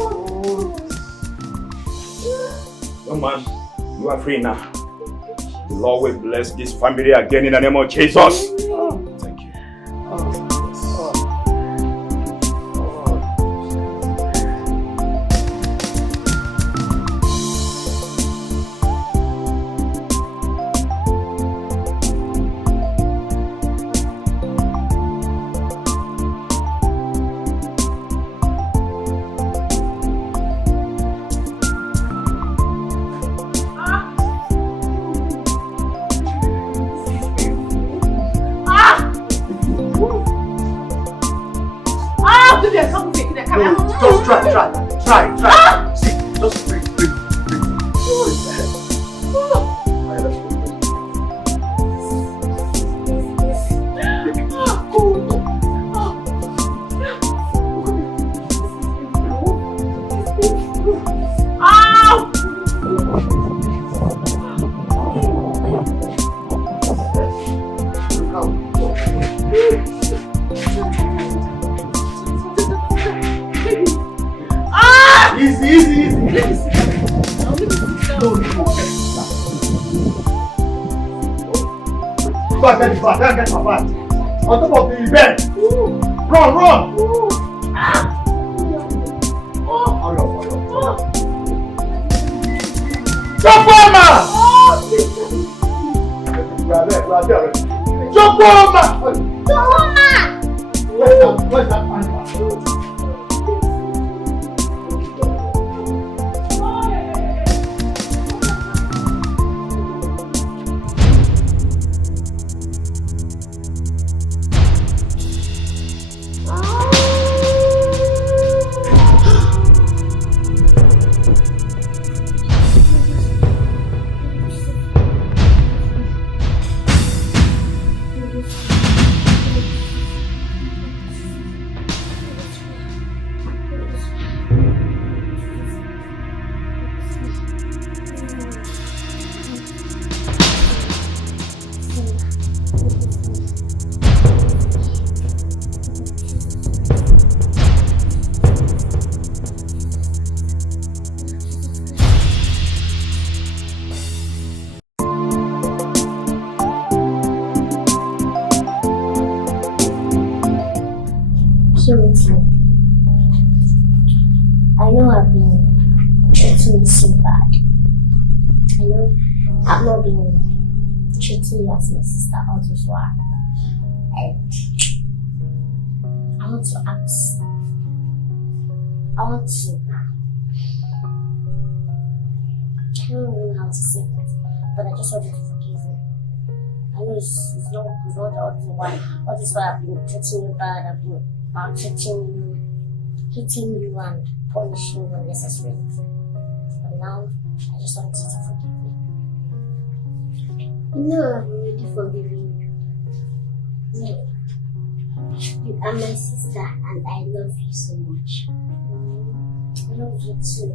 Young man, you are free now. The Lord will bless this family again in the name of Jesus. Thank you. Just try. See, just breathe. Easy. No. Back, get my bat. On top of the bed. Run. Hurry up. Jump on, man! We are there. Jump on, man! Where's that animal? I know I've been treating you so bad. I know I've not been treating you as my sister all this while. And I want to ask. I don't know how to say that, but I just want you to forgive me. I know it's not all the while. All this while I've been treating you bad, I've been maltreating you, hitting you and punishing you unnecessarily. But now, I just want you to forgive me. No, I'm already forgiving you. No. You are my sister and I love you so much. I love you too.